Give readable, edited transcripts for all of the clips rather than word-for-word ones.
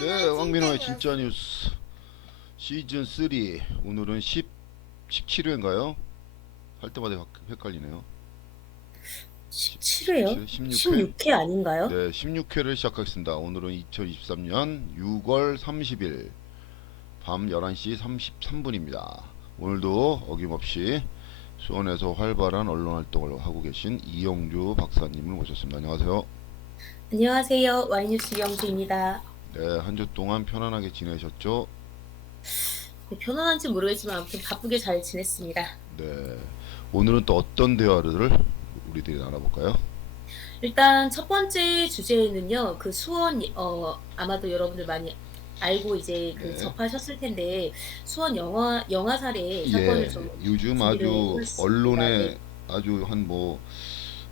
네, 왕민호의 진짜 뉴스 시즌 3 오늘은 17회인가요? 할 때마다 헷갈리네요. 17회요? 16회? 16회 아닌가요? 네, 16회를 시작하겠습니다. 오늘은 2023년 6월 30일 밤 11시 33분입니다. 오늘도 어김없이 수원에서 활발한 언론 활동을 하고 계신 이영주 박사님을 모셨습니다. 안녕하세요. 안녕하세요. 와이뉴스 이영주입니다. 네, 한 주 동안 편안하게 지내셨죠? 네, 편안한지 모르겠지만 아무튼 바쁘게 잘 지냈습니다. 네, 오늘은 또 어떤 대화를 우리들이 나눠볼까요? 일단 첫 번째 주제는요. 그 수원 아마도 여러분들 많이 알고 이제 그 네. 접하셨을 텐데 수원 영화 살해 사건을 예, 좀 요즘 준비를 아주 해봤습니다. 네. 언론에 아주 한 뭐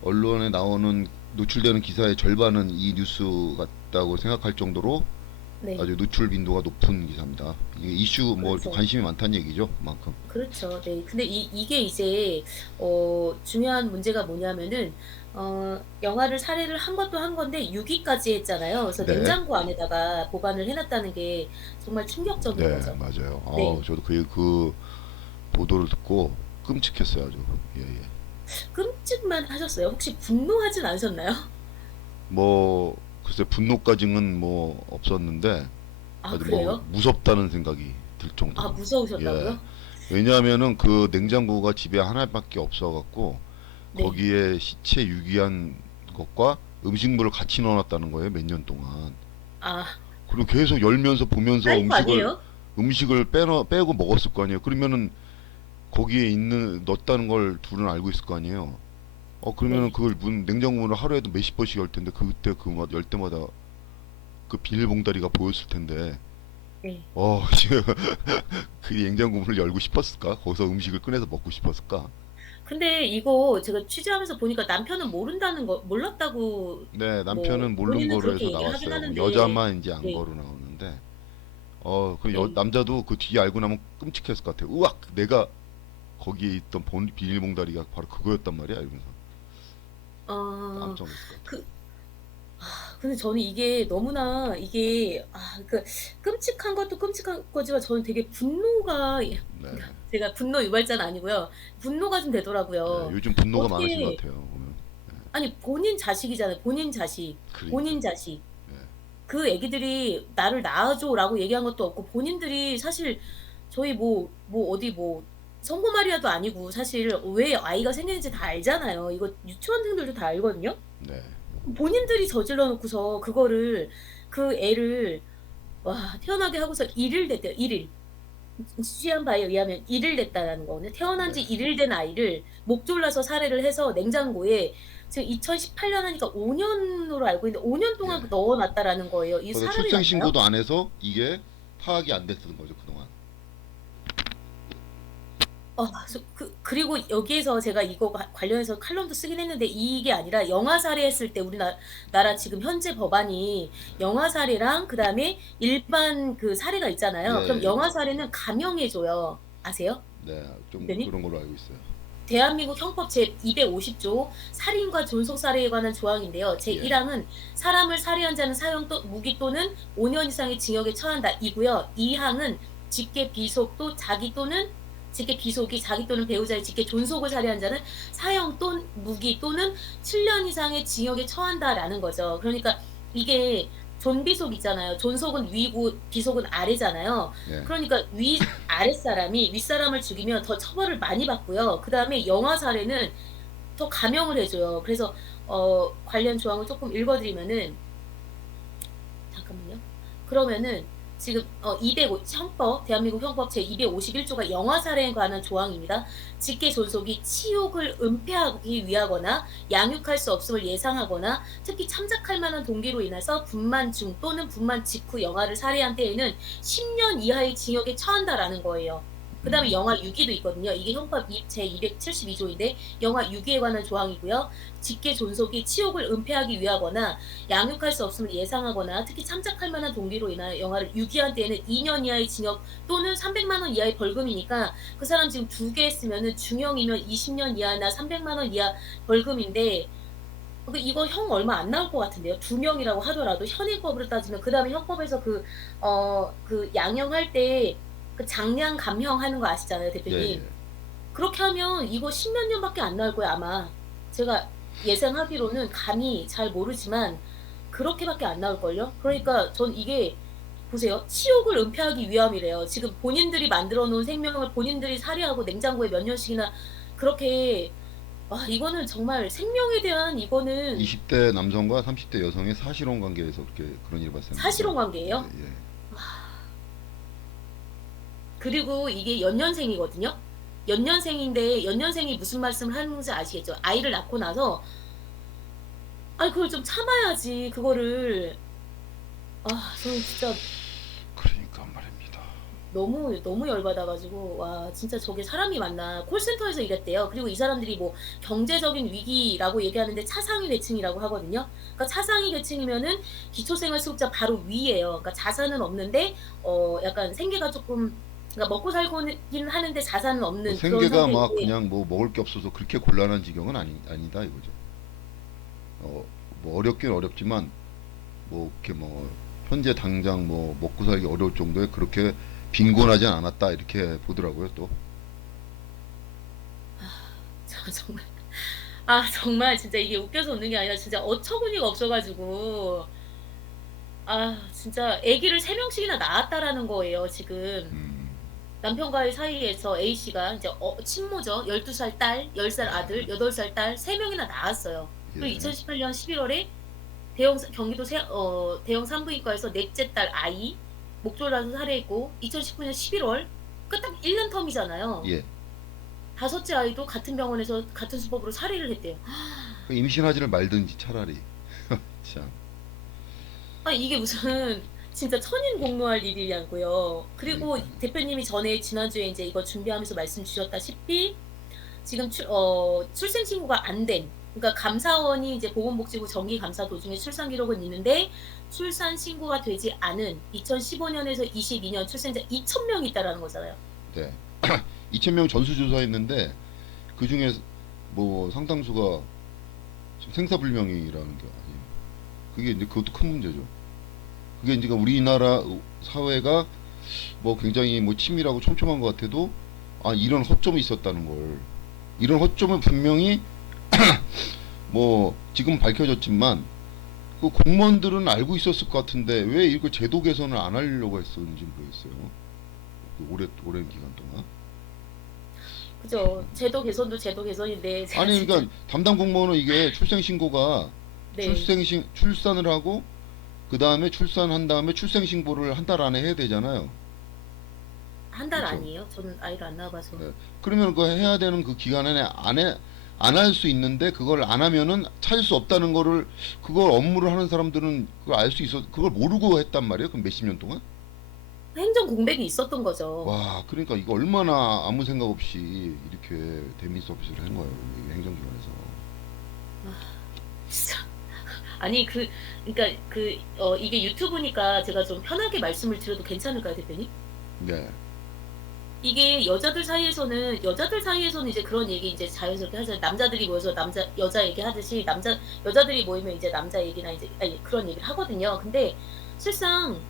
언론에 나오는 노출되는 기사의 절반은 이 뉴스 같다고 생각할 정도로 네. 아주 노출 빈도가 높은 기사입니다. 이게 이슈 뭐 이렇게 그렇죠. 관심이 많다는 얘기죠, 그만큼. 그렇죠. 네. 근데 이게 이제, 중요한 문제가 뭐냐면은, 영화를 살해를 한 것도 한 건데, 유기까지 했잖아요. 그래서 네, 냉장고 안에다가 보관을 해놨다는 게 정말 충격적인 네, 거죠. 맞아요. 네. 저도 그 보도를 듣고 끔찍했어요, 아주. 예, 예. 끔찍만 하셨어요. 혹시 분노하진 않으셨나요? 뭐 글쎄 분노까지는 뭐 없었는데 아, 아주 뭐 그래요? 무섭다는 생각이 들 아, 정도로. 예. 무서우셨다고요? 왜냐하면은 그 냉장고가 집에 하나밖에 없어갖고 네. 거기에 시체 유기한 것과 음식물을 같이 넣어놨다는 거예요, 몇 년 동안. 아, 그리고 계속 열면서 보면서 사이코 아니에요? 음식을 빼고 먹었을 거 아니에요. 그러면은 거기에 있는 넣었다는 걸 둘은 알고 있을 거 아니에요. 그러면은 네. 그걸 냉장고 문을 하루에도 몇십 번씩 열 텐데 그때 열 때마다 그 비닐봉다리가 보였을 텐데 네. 지금 그 냉장고 문을 열고 싶었을까? 거기서 음식을 꺼내서 먹고 싶었을까? 근데 이거 제가 취재하면서 보니까 남편은 몰랐다고, 네, 뭐, 남편은 모르는 본인은 거로 그렇게 해서 얘기를 하긴 나왔어요. 그럼 하는데, 여자만 이제 안 네. 거로 나오는데, 네. 남자도 그 뒤에 알고 나면 끔찍했을 것 같아요. 우악! 내가 거기에 있던 비닐봉다리가 바로 그거였단 말이야. 이러면서 어, 깜짝 놀랐을 것 같아요. 그, 근데 저는 이게 너무나 이게, 끔찍한 것도 끔찍한 거지만 저는 되게 분노가, 네, 제가 분노 유발자는 아니고요. 분노가 좀 네, 되더라고요. 요즘 분노가 많으신 것 어떻게, 같아요. 보면. 아니, 본인 자식이잖아요. 본인 자식. 그러니까요. 본인 자식. 네, 그 애기들이 나를 낳아줘라고 얘기한 것도 없고, 본인들이 사실 저희 어디 성모 마리아도 아니고, 사실 왜 아이가 생겼는지 다 알잖아요. 이거 유치원생들도 다 알거든요. 네, 본인들이 저질러 놓고서 그 애를, 와, 태어나게 하고서 1일 됐대요. 1일. 취한 바에 의하면 1일 됐다라는 거거든요. 태어난 네. 지 1일 된 아이를 목 졸라서 살해를 해서 냉장고에 지금 2018년 하니까 5년으로 알고 있는데 5년 예. 동안 넣어놨다라는 거예요. 이 그래서 사람이 출생 맞나요? 신고도 안 해서 이게 파악이 안 됐던 거죠, 그동안. 그리고 여기에서 제가 이거 관련해서 칼럼도 쓰긴 했는데 이게 아니라 영아 살해했을 때 나라 지금 현재 법안이 영아 살해랑 그다음에 일반 그 살해가 예, 있잖아요. 그럼 예, 영아 예. 살해는 감형해줘요. 아세요? 네, 좀 대표님? 그런 걸로 알고 있어요. 대한민국 형법 제250조 살인과 존속살해에 관한 조항인데요. 예, 제1항은 사람을 살해한 자는 사형 또 무기 또는 5년 이상의 징역에 처한다 이고요. 2항은 직계 비속 또 자기 또는 직계 비속이 자기 또는 배우자의 직계 존속을 살해한 자는 사형 또는 무기 또는 7년 이상의 징역에 처한다라는 거죠. 그러니까 이게 존비속 있잖아요. 존속은 위고 비속은 아래잖아요. 예. 그러니까 아랫사람이 윗사람을 죽이면 더 처벌을 많이 받고요. 그 다음에 영아 살해는 더 감형을 해줘요. 그래서, 관련 조항을 조금 읽어드리면은, 잠깐만요. 그러면은, 지금, 대한민국 형법 제251조가 영아 살해에 관한 조항입니다. 직계 존속이 치욕을 은폐하기 위하거나 양육할 수 없음을 예상하거나 특히 참작할 만한 동기로 인해서 분만 중 또는 분만 직후 영아를 살해한 때에는 10년 이하의 징역에 처한다라는 거예요. 그 다음에 음, 영아 유기도 있거든요. 이게 형법 제272조인데 영아 유기에 관한 조항이고요. 직계 존속이 치욕을 은폐하기 위하거나 양육할 수 없음을 예상하거나 특히 참작할 만한 동기로 인하여 영아를 유기한 때에는 2년 이하의 징역 또는 300만 원 이하의 벌금이니까 그 사람 지금 2개 했으면은 중형이면 20년 이하나 300만 원 이하 벌금인데 이거 형 얼마 안 나올 것 같은데요. 2명이라고 하더라도 현행법으로 따지면 그다음에 형법에서 그 양형할 때 그 장량 감형하는 거 아시잖아요, 대표님. 예예. 그렇게 하면 이거 10몇 년밖에 안 나올 거예요, 아마. 제가 예상하기로는 감히 잘 모르지만 그렇게밖에 안 나올걸요? 그러니까 전 이게 보세요. 치욕을 은폐하기 위함이래요. 지금 본인들이 만들어 놓은 생명을 본인들이 살해하고 냉장고에 몇 년씩이나 그렇게 와 이거는 정말 생명에 대한 이거는 20대 남성과 30대 여성의 사실혼 관계에서 그렇게 그런 일이 발생한 거죠. 사실혼 관계예요. 예, 예. 그리고 이게 연년생이거든요. 연년생인데 연년생이 무슨 말씀을 하는지 아시겠죠? 아이를 낳고 나서 그걸 좀 참아야지 그거를. 저는 진짜 그러니까 말입니다. 너무 열받아 가지고 와 진짜 저게 사람이 맞나. 콜센터에서 일했대요. 그리고 이 사람들이 뭐 경제적인 위기라고 얘기하는데 차상위 계층이라고 하거든요. 그러니까 차상위 계층이면은 기초생활수급자 바로 위예요. 그러니까 자산은 없는데 약간 생계가 쪼끔 그러니까 먹고 살고는 하는데 자산은 뭐 없는 그런 생계가 막 상태인데. 그냥 뭐 먹을 게 없어서 그렇게 곤란한 지경은 아니다 이거죠. 뭐 어렵긴 어렵지만 뭐 이렇게 뭐 현재 당장 뭐 먹고 살기 어려울 정도에 그렇게 빈곤하진 않았다 이렇게 보더라고요 또. 저 정말 정말 진짜 이게 웃겨서 웃는 게 아니라 진짜 어처구니가 없어 가지고 진짜 아기를 3 명씩이나 낳았다라는 거예요 지금. 음, 남편과의 사이에서 A씨가 이제 친모죠. 12살 딸, 10살 아들, 8살 딸 3 명이나 낳았어요. 그리고 예, 2018년 11월에 경기도 대형 산부인과에서 넷째 딸 아이 목졸라서 살해했고 2019년 11월 그 딱 1년 텀이잖아요. 예. 다섯째 아이도 같은 병원에서 같은 수법으로 살해를 했대요. 그 임신하지를 말든지 차라리. 참. 이게 무슨 진짜 천인공노할 일이냐고요. 그리고 그러니까요. 대표님이 지난주에 인제 이거 준비하면서 말씀 주셨다시피 지금 출생 신고가 안 된 그러니까 감사원이 이제 보건복지부 정기 감사 도중에 출산 기록은 있는데 출산 신고가 되지 않은 2015년에서 22년 출생자 2,000명이 있다라는 거잖아요. 네. 2,000명 전수조사했는데 그 중에 뭐 상당수가 지금 생사불명이라는 게 아니에요. 그게 이제 그것도 큰 문제죠. 그게 이제 우리나라 사회가 뭐 굉장히 뭐 치밀하고 촘촘한 것 같아도 이런 허점이 있었다는 걸, 이런 허점은 분명히 뭐 지금 밝혀졌지만 그 공무원들은 알고 있었을 것 같은데 왜 이거 제도 개선을 안 하려고 했었는지 모르겠어요. 그 오랜 기간 동안. 그죠. 제도 개선도 제도 개선인데 제가 아니 진짜. 그러니까 담당 공무원은 이게 출생 신고가 네. 출산을 하고 그 다음에 출산한 다음에 출생 신고를 한 달 안에 해야 되잖아요. 한 달 그렇죠. 아니에요? 저는 아이를 안 낳아 봐서. 네. 그러면 그 해야 되는 그 기간 안에 안 할 수 있는데 그걸 안 하면은 찾을 수 없다는 거를, 그걸 업무를 하는 사람들은 그걸 알 수 있어, 그걸 모르고 했단 말이에요. 그럼 몇십 년 동안. 행정 공백이 있었던 거죠. 와, 그러니까 이거 얼마나 아무 생각 없이 이렇게 대민 서비스를 한 거예요. 이 행정기관에서. 진짜. 아니 그러니까 이게 유튜브니까 제가 좀 편하게 말씀을 드려도 괜찮을까요, 대표님? 네. 이게 여자들 사이에서는 이제 그런 얘기 이제 자연스럽게 하잖아요. 남자들이 모여서 여자 얘기하듯이 여자들이 모이면 이제 남자 얘기나 이제 그런 얘기를 하거든요. 근데 실상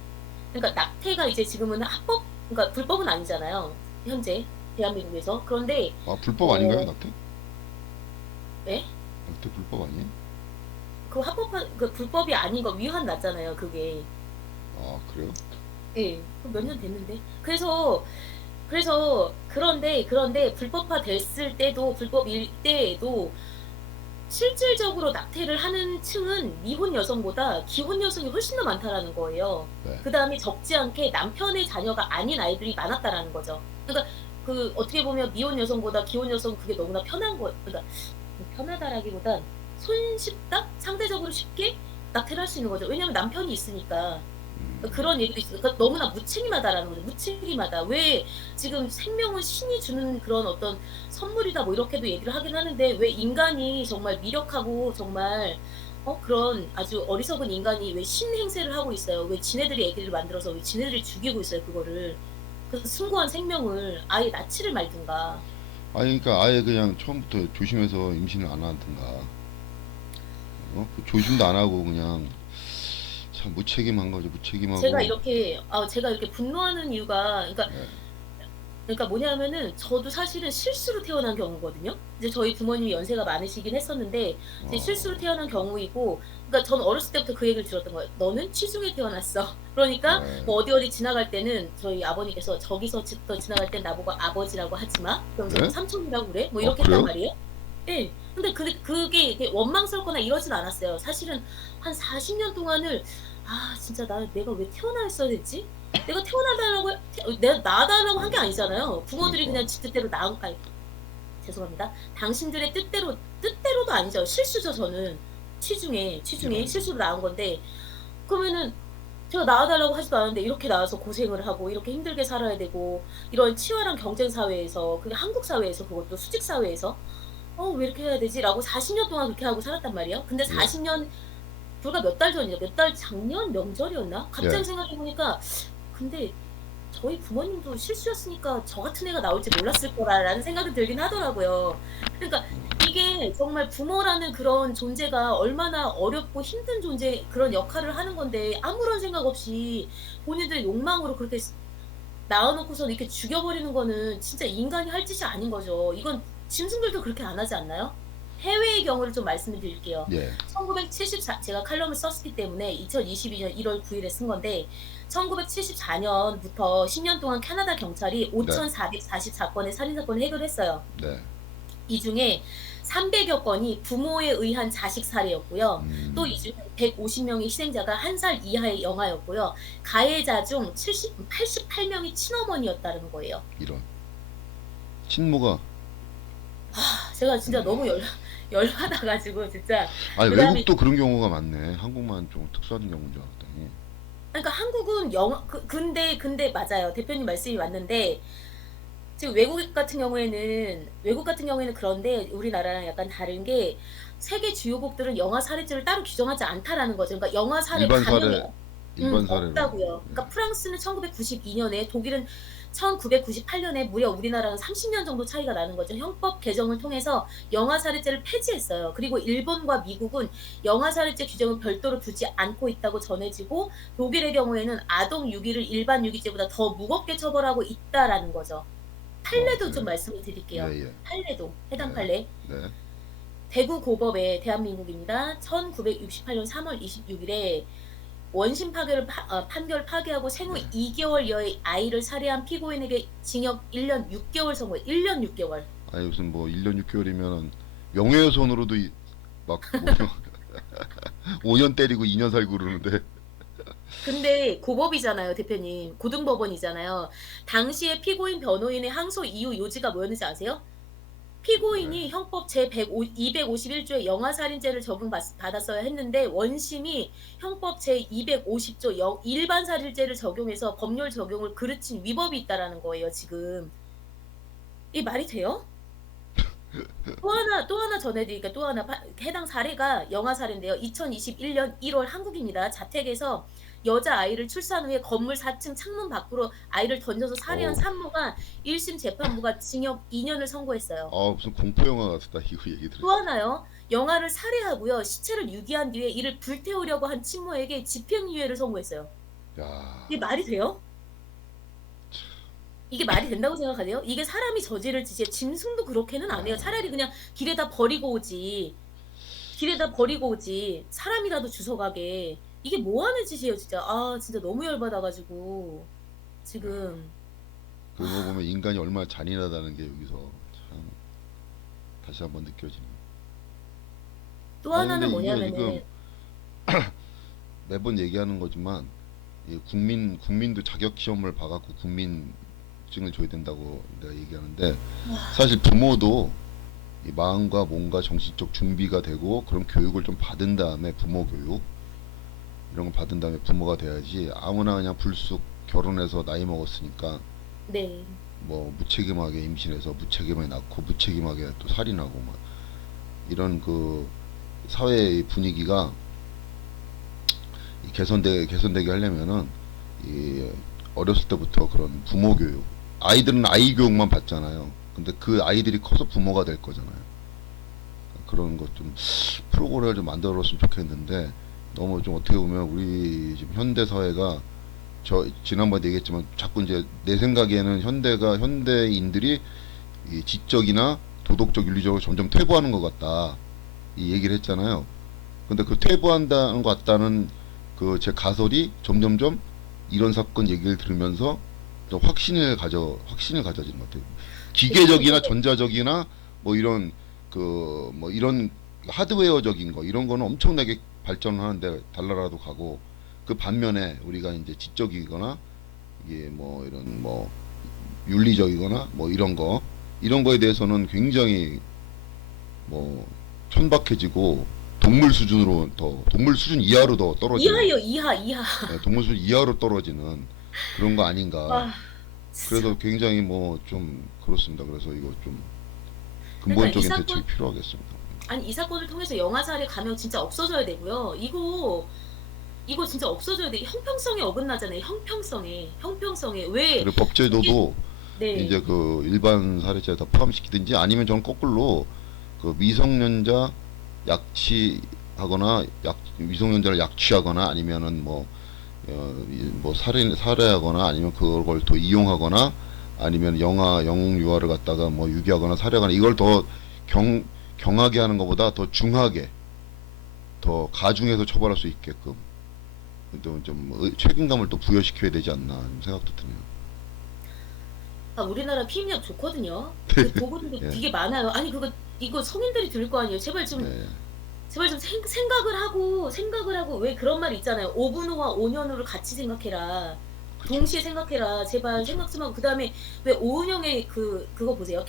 그러니까 낙태가 이제 지금은 그러니까 불법은 아니잖아요. 현재 대한민국에서. 그런데 불법 아닌가요, 어 낙태? 예? 낙태 불법 아니에요? 그 불법이 아닌 거 위헌 났잖아요, 그게. 그래요? 예. 몇 년 됐는데. 그런데 불법화 됐을 때도 불법일 때에도 실질적으로 낙태를 하는 층은 미혼 여성보다 기혼 여성이 훨씬 더 많다라는 거예요. 네. 그다음에 적지 않게 남편의 자녀가 아닌 아이들이 많았다라는 거죠. 그러니까 어떻게 보면 미혼 여성보다 기혼 여성 그게 너무나 그러니까 편하다라기보단 손쉽다? 상대적으로 쉽게 낙태를 할 수 있는 거죠. 왜냐하면 남편이 있으니까. 그런 얘기도 있어요. 그러니까 너무나 무책임하다라는 거죠. 무책임하다. 왜 지금 생명은 신이 주는 그런 어떤 선물이다 뭐 이렇게도 얘기를 하긴 하는데 왜 인간이 정말 미력하고 정말 그런 아주 어리석은 인간이 왜 신 행세를 하고 있어요. 왜 지네들이 애기를 만들어서 왜 지네들이 죽이고 있어요, 그거를. 그래서 숭고한 생명을 아예 낳지를 말든가. 그러니까 아예 그냥 처음부터 조심해서 임신을 안 하든가. 그 조심도 안 하고 그냥 참 무책임한 거죠. 제가 무책임하고. 이렇게 제가 이렇게 분노하는 이유가 네. 그러니까 뭐냐면은 저도 사실은 실수로 태어난 경우거든요. 이제 저희 부모님이 연세가 많으시긴 했었는데 이제 실수로 어, 태어난 경우이고 그러니까 저는 어렸을 때부터 그 얘기를 들었던 거예요. "너는 취중에 태어났어." 그러니까 뭐 네. 어디 지나갈 때는 저희 아버님께서 "저기서부터 지나갈 땐 나보고 아버지라고 하지 마." 그러면서 "너 네? 삼촌이라고 그래?" 뭐 이렇게 했단 그래요? 말이에요. 예. 근데 그게 이렇게 원망스럽거나 이러진 않았어요. 사실은 한 40년 동안을 '아 진짜 내가 왜 태어나 있어야 됐지?' 내가 태어나 달라고 내가 낳아 달라고 한 게 아니잖아요. 부모들이 그러니까. 그냥 지 뜻대로 죄송합니다. 당신들의 뜻대로도 아니죠. 실수죠 저는. 취중에 이런. 실수로 낳은 건데 그러면은 제가 낳아 달라고 하지도 않았는데 이렇게 낳아서 고생을 하고 이렇게 힘들게 살아야 되고 이런 치열한 경쟁 사회에서 그게 한국 사회에서 그것도 수직 사회에서 '왜 이렇게 해야 되지?'라고 40년 동안 그렇게 하고 살았단 말이에요. 근데 예. 40년 불과 몇 달 전이죠. 몇 달 작년 명절이었나? 갑자기 예. 생각해 보니까 근데 저희 부모님도 실수였으니까 저 같은 애가 나올지 몰랐을 거라는 생각이 들긴 하더라고요. 그러니까 이게 정말 부모라는 그런 존재가 얼마나 어렵고 힘든 존재 그런 역할을 하는 건데 아무런 생각 없이 본인들의 욕망으로 그렇게 낳아 놓고선 이렇게 죽여버리는 거는 진짜 인간이 할 짓이 아닌 거죠. 이건 짐승들도 그렇게 안 하지 않나요? 해외의 경우를 좀 말씀을 드릴게요. 예. 1974 제가 칼럼을 썼기 때문에 2022년 1월 9일에 쓴 건데 1974 년부터 10년 동안 캐나다 경찰이 네. 5,444 건의 살인 사건을 해결했어요. 네. 이 중에 300여 건이 부모에 의한 자식 살해였고요. 또 이 음. 중에 150 명의 희생자가 1살 이하의 영아였고요. 가해자 중 88 명이 친어머니였다는 거예요. 이런. 친모가. 제가 진짜 음. 너무 열받아 가지고 진짜 아니 그다음에 외국도 그런 경우가 많네. 한국만 좀 특수한 경우인 줄 알았더니. 그러니까 한국은 영어 근데 맞아요. 대표님 말씀이 맞는데 지금 외국 같은 경우에는 그런데 우리나라랑 약간 다른 게 세계 주요국들은 영아 살해죄를 따로 규정하지 않다라는 거죠. 그러니까 영아 살해 일반 감형이 사례, 일반 사례로. 없다고요. 예. 그러니까 프랑스는 1992 년에 독일은 1998 년에 무려 우리나라랑 30년 정도 차이가 나는 거죠. 형법 개정을 통해서 영아 살해죄를 폐지했어요. 그리고 일본과 미국은 영아 살해죄 규정을 별도로 두지 않고 있다고 전해지고 독일의 경우에는 아동 유기를 일반 유기죄보다 더 무겁게 처벌하고 있다라는 거죠. 판례도 좀 그래요? 말씀을 드릴게요. 예예. 판례도 해당 네. 판례. 네. 대구 고법에 대한민국입니다. 1968년 3월 26일에 원심 판결 파기하고 생후 네. 2개월여의 아이를 살해한 피고인에게 징역 1년 6개월 선고해 1년 6개월. 아니 무슨 뭐 1년 6개월이면 명예훼손으로도 막 5년 때리고 2년 살고 그러는데. 근데 고법이잖아요, 대표님. 고등법원이잖아요. 당시에 피고인 변호인의 항소 이유 요지가 뭐였는지 아세요? 네. 피고인이 형법 제105 251조의 영아살인죄를 받았어야 했는데 원심이 형법 제250조 일반 살인죄를 적용해서 법률 적용을 그르친 위법이 있다라는 거예요, 지금. 이게 말이 돼요? 또 하나 전해 드릴게요. 또 하나 해당 사례가 영아 살인인데요. 2021년 1월 한국입니다. 자택에서 여자아이를 출산 후에 건물 4층 창문 밖으로 아이를 던져서 살해한 어우. 산모가 1심 재판부가 징역 2 년을 선고했어요. 무슨 공포 영화 같다 이거 얘기 또 들으니까. 하나요. 영아를 살해하고요. 시체를 유기한 뒤에 이를 불태우려고 한 친모에게 집행유예를 선고했어요. 이게 야. 말이 돼요? 이게 말이 된다고 생각하세요? 이게 사람이 저지를 짓이에요. 짐승도 그렇게는 안 해요. 차라리 야. 그냥 길에다 버리고 오지. 길에다 버리고 오지. 사람이라도 주워가게. 이게 뭐 하는 짓이에요, 진짜. 진짜 너무 열받아 가지고 지금. 그런 거 보면 인간이 얼마나 잔인하다는 게 여기서 참 다시 한번 느껴지네. 또 아니 근데 하나는 이게 지금 뭐냐면은 매번 얘기하는 거지만 이 국민도 자격 시험을 봐갖고 국민증을 줘야 된다고 내가 얘기하는데, 사실 부모도 이 마음과 몸과 정신적 준비가 되고 그런 교육을 좀 받은 다음에, 부모 교육 이런 거 받은 다음에 부모가 돼야지 아무나 그냥 불쑥 결혼해서 나이 먹었으니까 네. 뭐 무책임하게 임신해서 무책임하게 낳고 무책임하게 또 살인하고 막 이런 그 사회의 분위기가 개선되게 하려면은 이 어렸을 때부터 그런 부모 교육, 아이들은 아이 교육만 받잖아요. 근데 그 아이들이 커서 부모가 될 거잖아요. 그런 것 좀 프로그램을 좀 만들었으면 좋겠는데 너무 좀 어떻게 보면 우리 지금 현대 사회가 저 지난번에 얘기했지만 자꾸 이제 내 생각에는 현대인들이 이 지적이나 도덕적 윤리적으로 점점 퇴보하는 것 같다 이 얘기를 했잖아요. 근데 그 퇴보한다는 것 같다는 그 제 가설이 점점점 이런 사건 얘기를 들으면서 또 확신을 가져지는 것 같아요. 대표님 기계적이나 근데 전자적이나 뭐 이런 그 뭐 이런 하드웨어적인 거 이런 거는 엄청나게 발전을 하는데 달나라도 가고 그 반면에 우리가 이제 지적이거나 이게 뭐 이런 뭐 윤리적이거나 뭐 이런 거에 대해서는 굉장히 뭐 천박해지고 동물 수준 이하로 더 떨어지는 이하요, 이하, 이하. 예, 동물 수준 이하로 떨어지는 그런 거 아닌가. 와, 진짜. 그래서 굉장히 뭐 좀 그렇습니다. 그래서 이거 좀 그러니까 이 근본적인 대책이 사건, 필요하겠습니다. 아니 이 사건을 통해서 영아살해 가명 진짜 없어져야 되고요. 이거 진짜 없어져야 돼. 형평성에 어긋나잖아요. 형평성에 왜 그리고 이게 법제도도 네. 이제 그 일반 사례자에 다 포함시키든지 아니면 저는 거꾸로 그 약취하거나 미성년자를 약취하거나 아니면은 뭐 살해하거나 아니면 그걸 더 이용하거나 아니면 영유아를 갖다가 뭐 유기하거나 살해하거나 이걸 더 경하게 하는 것보다 더 중하게 더 가중해서 처벌할 수 있게끔 또좀 책임감을 또 부여시켜야 되지 않나 이런 생각도 드네요. 아, 우리나라 피임약 좋거든요. 그 도구들도 예, 되게 많아요. 아니 그거 이거 성인들이 들을 거 아니에요. 네, 제발 좀 생각을 하고 왜 그런 말 있잖아요. 5분 후와 5년 후를 같이 생각해라. 그쵸, 동시에 생각해라. 제발 그쵸. 생각 좀 하고 그다음에 왜 오은영의 그거 보세요.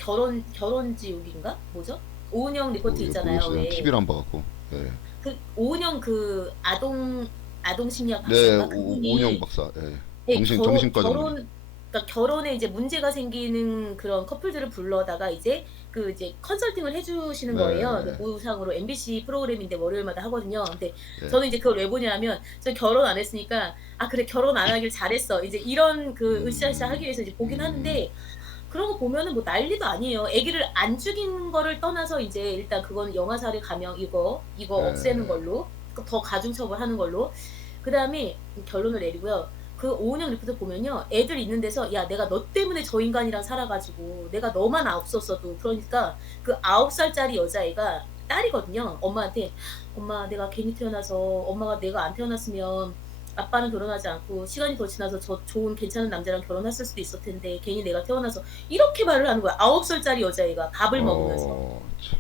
결혼지옥인가? 뭐죠? 오은영 리포트 있잖아요. 모르겠어요. 왜 TV를 안 봐갖고. 예. 그 오은영 그 아동 심리학 네, 박사인가? 오은영 그분이 박사. 예. 예, 정신과 전문의. 그러니까 결혼에 이제 문제가 생기는 그런 커플들을 불러다가 이제 컨설팅을 해주시는 거예요. 그 네, 무상으로 MBC 프로그램인데 월요일마다 하거든요. 근데 예. 저는 이제 그걸 왜 보냐면 저 결혼 안 했으니까 아 그래 결혼 안 하길 잘했어. 이제 이런 그 으쌰으쌰 하기 음, 위해서 이제 보긴 음, 하는데 그런 거 보면은 뭐 난리도 아니에요. 아기를 안 죽인 거를 떠나서 이제 일단 그건 영아살해 감형 이거 없애는 예. 걸로 더 가중 처벌하는 걸로 그다음에 결론을 내리고요. 그 오은영 리포터 보면요. 애들 있는 데서 야 내가 너 때문에 저 인간이랑 살아가지고 내가 너만 없었어도 그러니까 그 9살짜리 여자애가 딸이거든요. 엄마한테 엄마 내가 괜히 태어나서 엄마가 내가 안 태어났으면 아빠는 결혼하지 않고 시간이 더 지나서 저 좋은 괜찮은 남자랑 결혼했을 수도 있을 텐데 괜히 내가 태어나서 이렇게 말을 하는 거야. 9살짜리 여자애가 밥을 먹으면서. 참,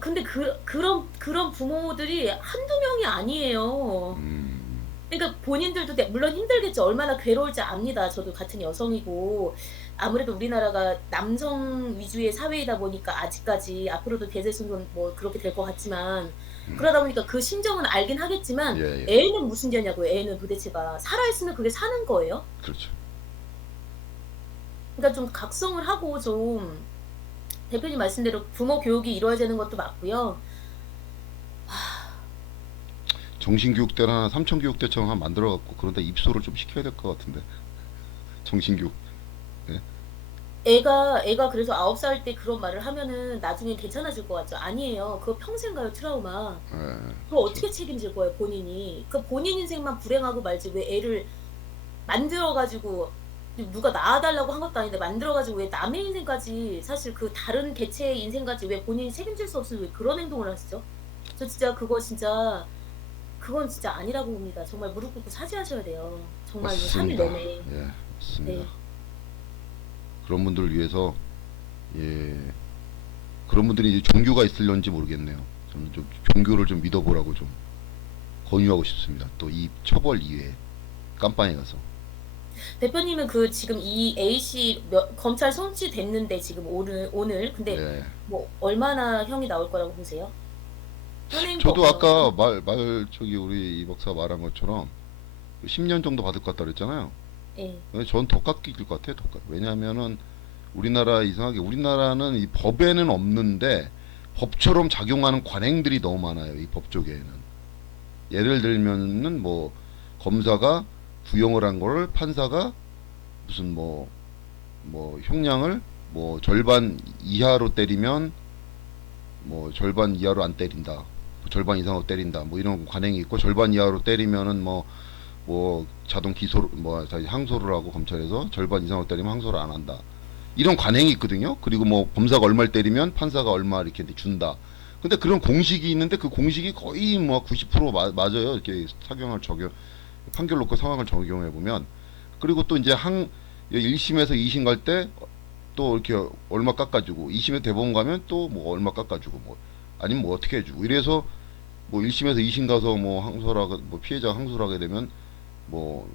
근데 그런 부모들이 한두 명이 아니에요. 음, 그러니까 본인들도 물론 힘들겠죠. 얼마나 괴로울지 압니다. 저도 같은 여성이고 아무래도 우리나라가 남성 위주의 사회이다 보니까 아직까지 앞으로도 대대손손 뭐 그렇게 될 것 같지만 그러다 보니까 그 심정은 알긴 하겠지만 예, 예. 애는 무슨 죄냐고요. 애는 도대체가 살아있으면 그게 사는 거예요. 그렇죠. 그러니까 좀 각성을 하고 좀 대표님 말씀대로 부모 교육이 이루어지는 것도 맞고요. 정신교육대 하나, 삼천교육대처럼 하나 만들어갖고 그런데 입소를 좀 시켜야 될 것 같은데. 정신교육. 예, 애가 그래서 9살 때 그런 말을 하면은 나중엔 괜찮아질 것 같죠? 아니에요. 그거 평생 가요, 트라우마. 그거 그렇죠. 어떻게 책임질 거예요, 본인이. 그 본인 인생만 불행하고 말지 왜 애를 만들어 가지고 누가 낳아달라고 한 것도 아닌데 만들어 가지고 왜 남의 인생까지 사실 그 다른 개체의 인생까지 왜 본인이 책임질 수 없으면 왜 그런 행동을 하시죠? 저 진짜 그건 진짜 아니라고 봅니다. 정말 무릎 꿇고 사죄하셔야 돼요. 정말로 3일 맞습니다. 내내. 예, 맞습니다. 네. 그런 분들을 위해서 예, 그런 분들이 이제 종교가 있을런지 모르겠네요. 저는 좀 종교를 좀 믿어보라고 좀 권유하고 싶습니다. 또 이 처벌 이외에 깜빵에 가서. 대표님은 그 지금 이 A씨 검찰 송치됐는데 지금 오늘 근데 네. 뭐 얼마나 형이 나올 거라고 보세요? 저도 현행법으로. 아까 저기 우리 이 박사 말한 것처럼 10년 정도 받을 것 같다 그랬잖아요. 예. 근데 저는 더 깎일 것 같아요, 더 깎. 왜냐하면은 이상하게 우리나라는 이 법에는 없는데 법처럼 작용하는 관행들이 너무 많아요, 이 법조계에는. 예를 들면은 뭐 검사가 부용을 한 거를 판사가 무슨 뭐 형량을 뭐 절반 이하로 때리면 뭐 절반 이하로 안 때린다, 절반 이상으로 때린다, 뭐 이런 관행이 있고, 절반 이하로 때리면은 뭐 자동 기소, 뭐 항소를 하고, 검찰에서 절반 이상으로 때리면 항소를 안 한다, 이런 관행이 있거든요. 그리고 뭐 검사가 얼마를 때리면 판사가 얼마 이렇게 준다. 근데 그런 공식이 있는데 그 공식이 거의 뭐 90% 맞아요. 이렇게 사경을 적용, 판결 놓고 상황을 적용해 보면. 그리고 또 이제 1심에서 2심 갈 때 또 이렇게 얼마 깎아주고, 2심에 대법원 가면 또 뭐 얼마 깎아주고, 뭐 아니면 뭐 어떻게 해주고, 이래서 뭐 1심에서 2심 가서 뭐 항소라고, 뭐 피해자가 항소를 하게 되면 뭐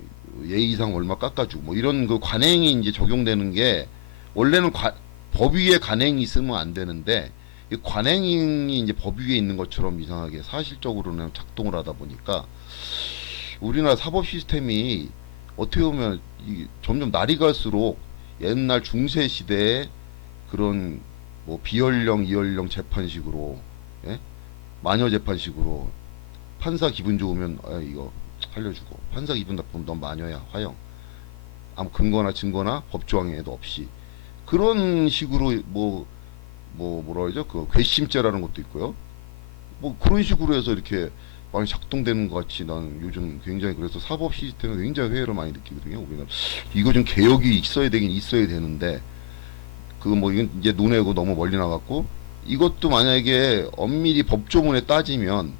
예의상 얼마 깎아주고, 뭐 이런 그 관행이 이제 적용되는 게, 원래는 법 위에 관행이 있으면 안 되는데, 이 관행이 이제 법 위에 있는 것처럼 이상하게 사실적으로는 작동을 하다 보니까, 우리나라 사법 시스템이 어떻게 보면 점점 날이 갈수록 옛날 중세 시대의 그런 뭐 비연령 이연령 재판식으로, 예? 마녀 재판식으로, 판사 기분 좋으면 이거 살려주고, 판사 기분 나쁘면 넌 마녀야, 화형, 아무 근거나 증거나 법조항에도 없이, 그런 식으로 뭐라 그러죠, 그 괘씸죄라는 것도 있고요. 뭐 그런 식으로 해서 이렇게 많이 작동되는 것 같이, 나는 요즘 굉장히, 그래서 사법 시스템에 굉장히 회의를 많이 느끼거든요. 우리는 이거 좀 개혁이 있어야 되긴 있어야 되는데, 그 뭐 이건 이제 논외고 너무 멀리 나갔고, 이것도 만약에 엄밀히 법조문에 따지면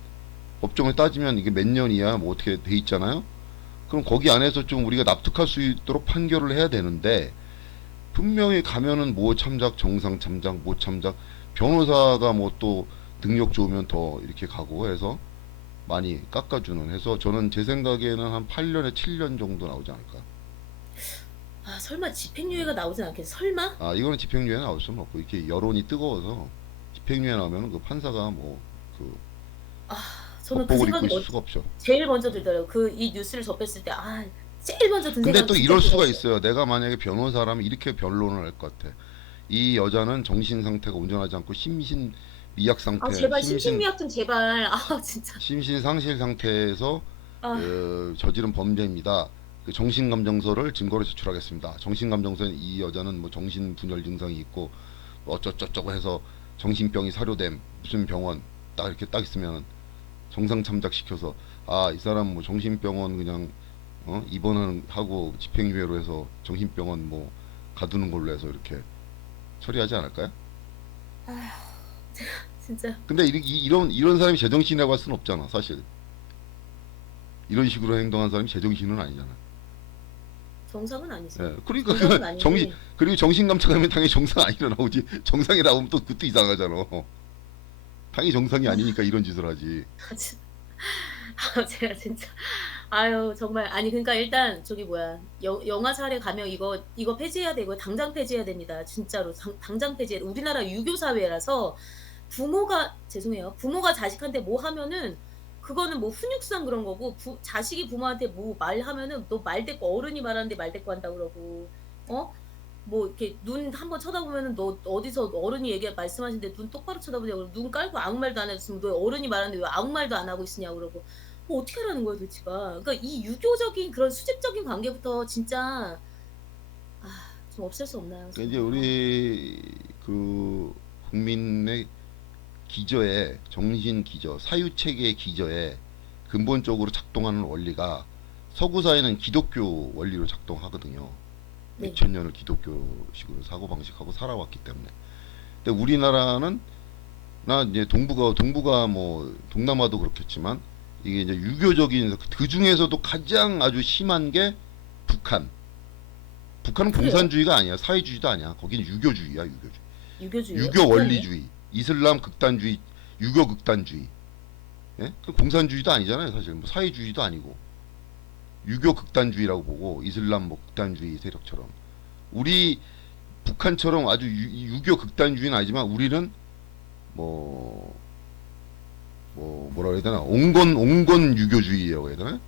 이게 몇 년이야 뭐 어떻게 돼 있잖아요. 그럼 거기 안에서 좀 우리가 납득할 수 있도록 판결을 해야 되는데, 분명히 가면은 모 참작, 정상 참작, 모 참작, 변호사가 뭐 또 능력 좋으면 더 이렇게 가고 해서 많이 깎아주는 해서, 저는 제 생각에는 한 8년에 7년 정도 나오지 않을까. 아, 설마 집행유예가 나오진 않겠어? 설마? 아, 이거는 집행유예 나올 수는 없고, 이렇게 여론이 뜨거워서 집행유예 나오면은 그 판사가 뭐 그 아, 저는 그 겉복을 입고 생각이 있을 수가 없죠. 제일 먼저 들더라고요. 그 이 뉴스를 접했을 때, 아, 제일 먼저 든 근데 생각이 또 진짜 이럴 수가 그거였어요. 있어요. 내가 만약에 변호사라면 이렇게 변론을 할 것 같아. 이 여자는 정신 상태가 온전하지 않고 심신 미약 아, 상태, 제발 심신미약 좀 제발. 아, 진짜. 심신 상실 상태에서 아, 저지른 범죄입니다. 그 정신감정서를 증거로 제출하겠습니다. 정신감정서에 이 여자는 뭐 정신분열 증상이 있고 뭐 어쩌고저쩌고 해서 정신병이 사료됨, 무슨 병원 딱 이렇게 딱 있으면 정상 참작시켜서, 아, 이 사람 뭐 정신병원 그냥 입원은 하고 집행유예로 해서 정신병원 뭐 가두는 걸로 해서 이렇게 처리하지 않을까요? 진짜 근데 이런 사람이 제정신이라고 할 수는 없잖아, 사실. 이런 식으로 행동한 사람이 제정신은 아니잖아. 정상은 아니죠. 예, 그러니까 정상은 정신, 아닌데. 그리고 정신감찰하면 당연히 정상 아니라 나오지. 정상이 나오면 또 그것도 이상하잖아. 당연히 정상이 아니니까 이런 짓을 하지. 아, 아, 제가 진짜 아유 정말 아니 그러니까 일단 저기 뭐야 영아 사례 가면 이거 폐지해야 되고 당장 폐지해야 됩니다. 진짜로 당장 폐지해. 우리나라 유교 사회라서 부모가 죄송해요. 부모가 자식한테 뭐 하면은 그거는 뭐 훈육상 그런 거고 자식이 부모한테 뭐 말하면은 너 말대꾸 어른이 말하는데 말대꾸 한다 그러고 어? 뭐 이렇게 눈 한번 쳐다보면은 너 어디서 어른이 말씀하시는데 눈 똑바로 쳐다보냐고 눈 깔고 아무 말도 안 했으면 너 어른이 말하는데 왜 아무 말도 안 하고 있으냐고 그러고 뭐 어떻게 하라는 거야 도대체가. 그러니까 이 유교적인 그런 수직적인 관계부터 진짜 아, 좀 없앨 수 없나요, 그러니까 이제 정말. 아, 우리 그 국민의 기저에, 정신 기저, 사유 체계의 기저에 근본적으로 작동하는 원리가, 서구 사회는 기독교 원리로 작동하거든요. 네. 몇천 년을 기독교식으로 사고 방식하고 살아왔기 때문에. 근데 우리나라는, 나 이제 동부가 뭐 동남아도 그렇겠지만, 이게 이제 유교적인, 그 중에서도 가장 아주 심한 게 북한. 북한은 그래요? 공산주의가 아니야, 사회주의도 아니야. 거기는 유교주의야, 유교주의. 유교주의예요? 유교 북한이요? 원리주의, 이슬람 극단주의, 유교 극단주의. 예? 그 공산주의도 아니잖아요, 사실. 뭐 사회주의도 아니고. 유교 극단주의라고 보고, 이슬람 뭐 극단주의 세력처럼. 우리 북한처럼 아주 유교 극단주의는 아니지만, 우리는 뭐 뭐라 해야 되나, 온건 유교주의라고 해야 되나.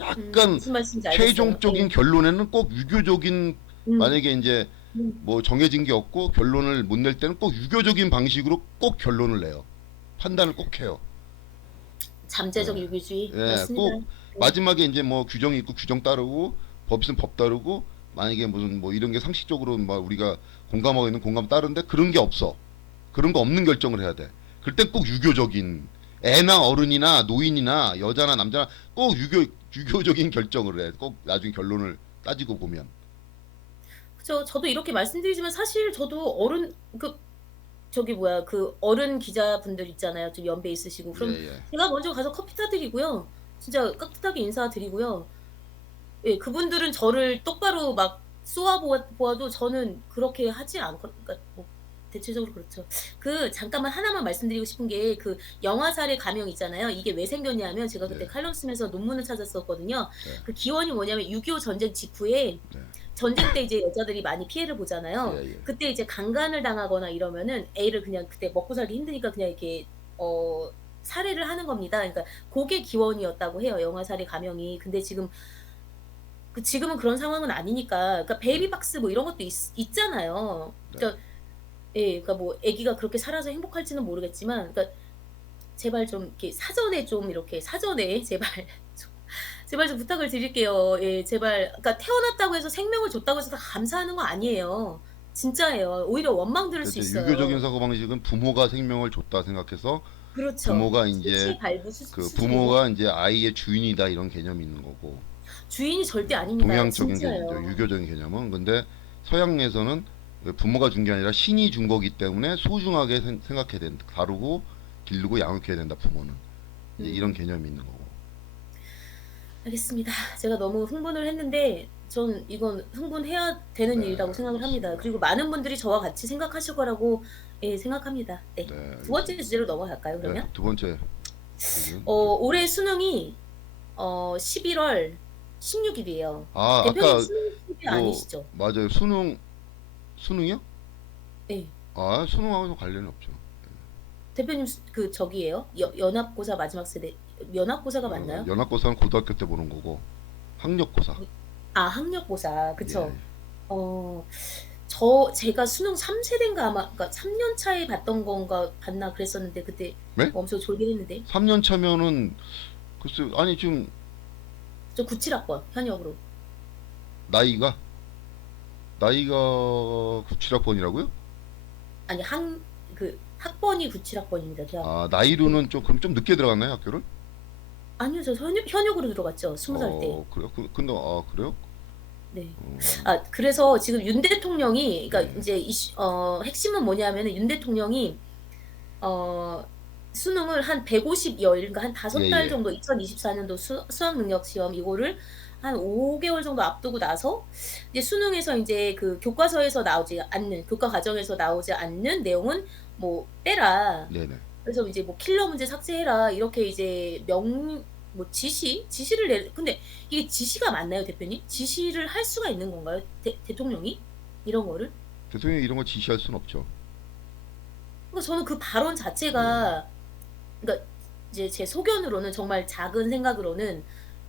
약간 무슨 말씀인지 알겠어요. 최종적인 예. 결론에는 꼭 유교적인, 음, 만약에 이제 음. 뭐 정해진 게 없고 결론을 못 낼 때는 꼭 유교적인 방식으로 꼭 결론을 내요. 판단을 꼭 해요. 잠재적 유교주의 예, 예, 맞습니다. 꼭 네. 마지막에 이제 뭐 규정이 있고 규정 따르고, 법 있으면 법 따르고, 만약에 무슨 뭐 이런 게 상식적으로 막 우리가 공감하고 있는 공감 따르는데 그런 게 없어. 그런 거 없는 결정을 해야 돼. 그때 꼭 유교적인 애나 어른이나 노인이나 여자나 남자나 꼭 유교적인 결정을 해. 꼭 나중에 결론을 따지고 보면. 그죠. 저도 이렇게 말씀드리지만 사실 저도 어른 그 저기 뭐야 그 어른 기자분들 있잖아요. 좀 연배 있으시고 예, 그럼 예. 제가 먼저 가서 커피 타드리고요. 진짜 깍듯하게 인사드리고요. 예, 그분들은 저를 똑바로 막 쏘아 보아도 저는 그렇게 하지 않거 그러니까 뭐 대체적으로 그렇죠. 그 잠깐만 하나만 말씀드리고 싶은 게 그 영화살해 감형 있잖아요. 이게 왜 생겼냐면 제가 그때 네. 칼럼 쓰면서 논문을 찾았었거든요. 네. 그 기원이 뭐냐면 6.25 전쟁 직후에 네. 전쟁 때 이제 여자들이 많이 피해를 보잖아요. 예, 예. 그때 이제 강간을 당하거나 이러면은 애를 그냥 그때 먹고 살기 힘드니까 그냥 이렇게 살해를 하는 겁니다. 그러니까 고게 기원이었다고 해요. 영화살해 감형이. 근데 지금은 그런 상황은 아니니까. 그러니까 네. 베이비박스 뭐 이런 것도 있잖아요. 네. 그러니까 예, 그러니까 뭐 아기가 그렇게 살아서 행복할지는 모르겠지만, 그러니까 제발 좀 이렇게 사전에 좀 이렇게 사전에 제발 좀, 제발 좀 부탁을 드릴게요. 예, 제발. 그러니까 태어났다고 해서 생명을 줬다고 해서 다 감사하는 거 아니에요. 진짜예요. 오히려 원망 들을 수 그래서 유교적인 있어요. 사고방식은 부모가 생명을 줬다 생각해서 그렇죠. 부모가 이제 수치발부 그 수준이고 부모가 이제 아이의 주인이다 이런 개념이 있는 거고 주인이 절대 아닙니다. 동양적인 개념이죠. 진짜예요. 유교적인 개념은. 근데 서양에서는 부모가 준 게 아니라 신이 준 거기 때문에 소중하게 생각해야 된다. 다루고 기르고 양육해야 된다. 부모는 이제 이런 음. 개념이 있는 거고. 알겠습니다. 제가 너무 흥분을 했는데 전 이건 흥분해야 되는 네, 일이라고 생각을 합니다. 알겠습니다. 그리고 많은 분들이 저와 같이 생각하실 거라고 예, 생각합니다. 네. 네, 두 번째 알겠습니다. 주제로 넘어갈까요, 네, 그러면? 두 번째 얘기는 올해 수능이 11월 16일이에요. 아 대표님 아까 수능 준비 뭐 아니시죠? 맞아요. 수능이요? 네. 아 수능하고는 관련이 없죠. 대표님 그 저기예요? 연합고사 마지막 세대 연합고사가 맞나요? 연합고사는 고등학교 때 보는 거고 학력고사. 아, 학력고사. 예. 그쵸. 어 제가 수능 3 세대인가 아마 그러니까 3년 차에 봤던 건가 봤나 그랬었는데 그때 네? 엄청 졸긴 했는데. 3년 차면은 글쎄 아니 지금 저 97 학번 현역으로. 나이가 97학번이라고요? 아니 그 학번이 97 학번입니다. 대학. 아 나이로는 좀 그럼 좀 늦게 들어갔나요 학교를? 아니요. 저 현역으로 들어갔죠. 20살 때. 그래요? 근데 그래요? 네. 어, 아, 그래서 지금 윤 대통령이 그러니까 네. 인제 핵심은 뭐냐면은 윤 대통령이 어 수능을 한 150여일 그러니까 한 5달 예예. 정도 2024년도 수학 능력 시험 이거를 한 5개월 정도 앞두고 나서 이제 수능에서 인제 그 교과서에서 나오지 않는 교과 과정에서 나오지 않는 내용은 뭐 빼라. 네네. 그래서 이제 뭐 "킬러 문제 삭제해라." 이렇게 이제 뭐 지시를 근데 이게 지시가 맞나요, 대표님? 지시를 할 수가 있는 건가요? 대통령이? 이런 거를? 대통령이 이런 거 지시할 수는 없죠. 그러니까 저는 그 발언 예. 자체가 그러니까 이제 제 소견으로는 정말 작은 생각으로는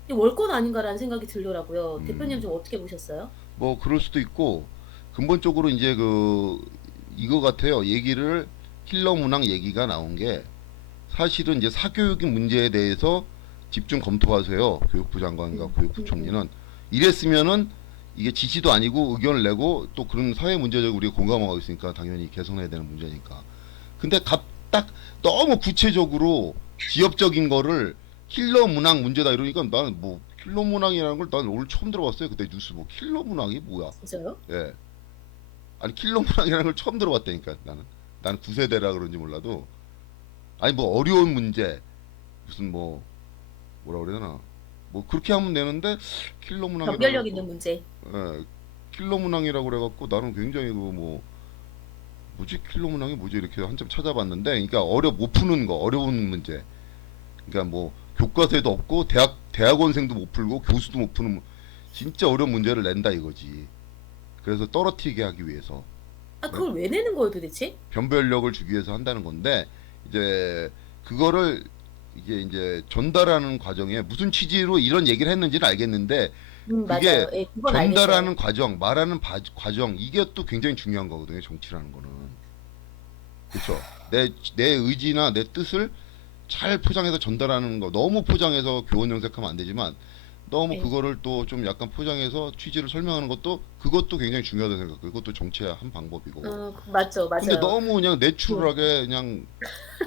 '이 월권 아닌가.'라는 생각이 들더라고요. 대표님 좀 어떻게 보셨어요? 뭐 그럴 수도 있고 근본적으로 이제 이거 같아요. 얘기를 킬러 문항 얘기가 나온 게 사실은 이제 사교육인 문제에 대해서 집중 검토하세요. 교육부 장관과 음음. 교육부총리는 이랬으면은 이게 지시도 아니고 의견을 내고 또 그런 사회 문제적 우리가 공감하고 있으니까 당연히 개선해야 되는 문제니까. 근데 딱 너무 구체적으로 지역적인 거를 킬러 문항 문제다 이러니까 나는 뭐 킬러 문항이라는 걸 난 오늘 처음 들어봤어요. 그때 뉴스 뭐 킬러 문항이 뭐야? 진짜요? 예. 아니 킬러 문항이라는 걸 처음 들어봤다니까 나는 9세대라 그런지 몰라도 아니 뭐 어려운 문제 무슨 뭐 뭐라 그래야 되나 뭐 그렇게 하면 되는데 킬러 문항이라 변별력 있는 그래갖고 문제. 예, 킬러 문항이라고 그래갖고 나는 굉장히 뭐지 킬러 문항이 뭐지 이렇게 한참 찾아봤는데 그러니까 못 푸는 거 어려운 문제 그러니까 뭐 교과서에도 없고 대학원생도 못 풀고 교수도 못 푸는 진짜 어려운 문제를 낸다 이거지. 그래서 떨어뜨리게 하기 위해서 아, 네? 그걸 왜 내는 거예요, 도대체? 변별력을 주기 위해서 한다는 건데 이제 그거를 이게 이제 전달하는 과정에 무슨 취지로 이런 얘기를 했는지는 알겠는데 그게 맞아요. 예, 그건 알겠어요. 전달하는 과정, 말하는 과정 이게 또 굉장히 중요한 거거든요. 정치라는 거는 그렇죠. 내 의지나 내 뜻을 잘 포장해서 전달하는 거 너무 포장해서 교원 정색하면 안 되지만 너무 예. 그거를 또 좀 약간 포장해서 취지를 설명하는 것도 그것도 굉장히 중요하다고 생각해요. 그것도 정치의 한 방법이고. 맞죠. 근데 맞아요. 너무 그냥 네. 내추럴하게 그냥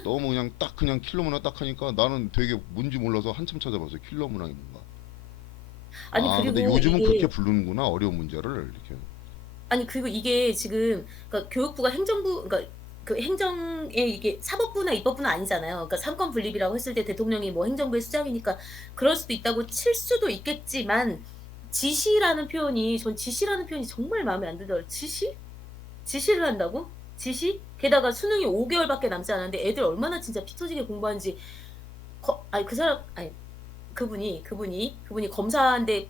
너무 그냥 딱 그냥 킬러 문화 딱 하니까 나는 되게 뭔지 몰라서 한참 찾아봤어요. 킬러 문화이 뭔가. 아니 아, 근데 그리고 요즘은 그렇게 이게 부르는구나. 어려운 문제를 이렇게. 아니 그리고 이게 지금 그러니까 교육부가 행정부 그러니까 그 행정에 이게 사법부나 입법부는 아니잖아요. 그러니까 삼권 분립이라고 했을 때 대통령이 뭐 행정부의 수장이니까 그럴 수도 있다고 칠 수도 있겠지만 지시라는 표현이 전 지시라는 표현이 정말 마음에 안 들더라고요. 지시? 지시를 한다고? 지시? 게다가 수능이 5개월밖에 남지 않았는데 애들 얼마나 진짜 피 터지게 공부하는지 아니 그 사람 아니 그분이 검사인데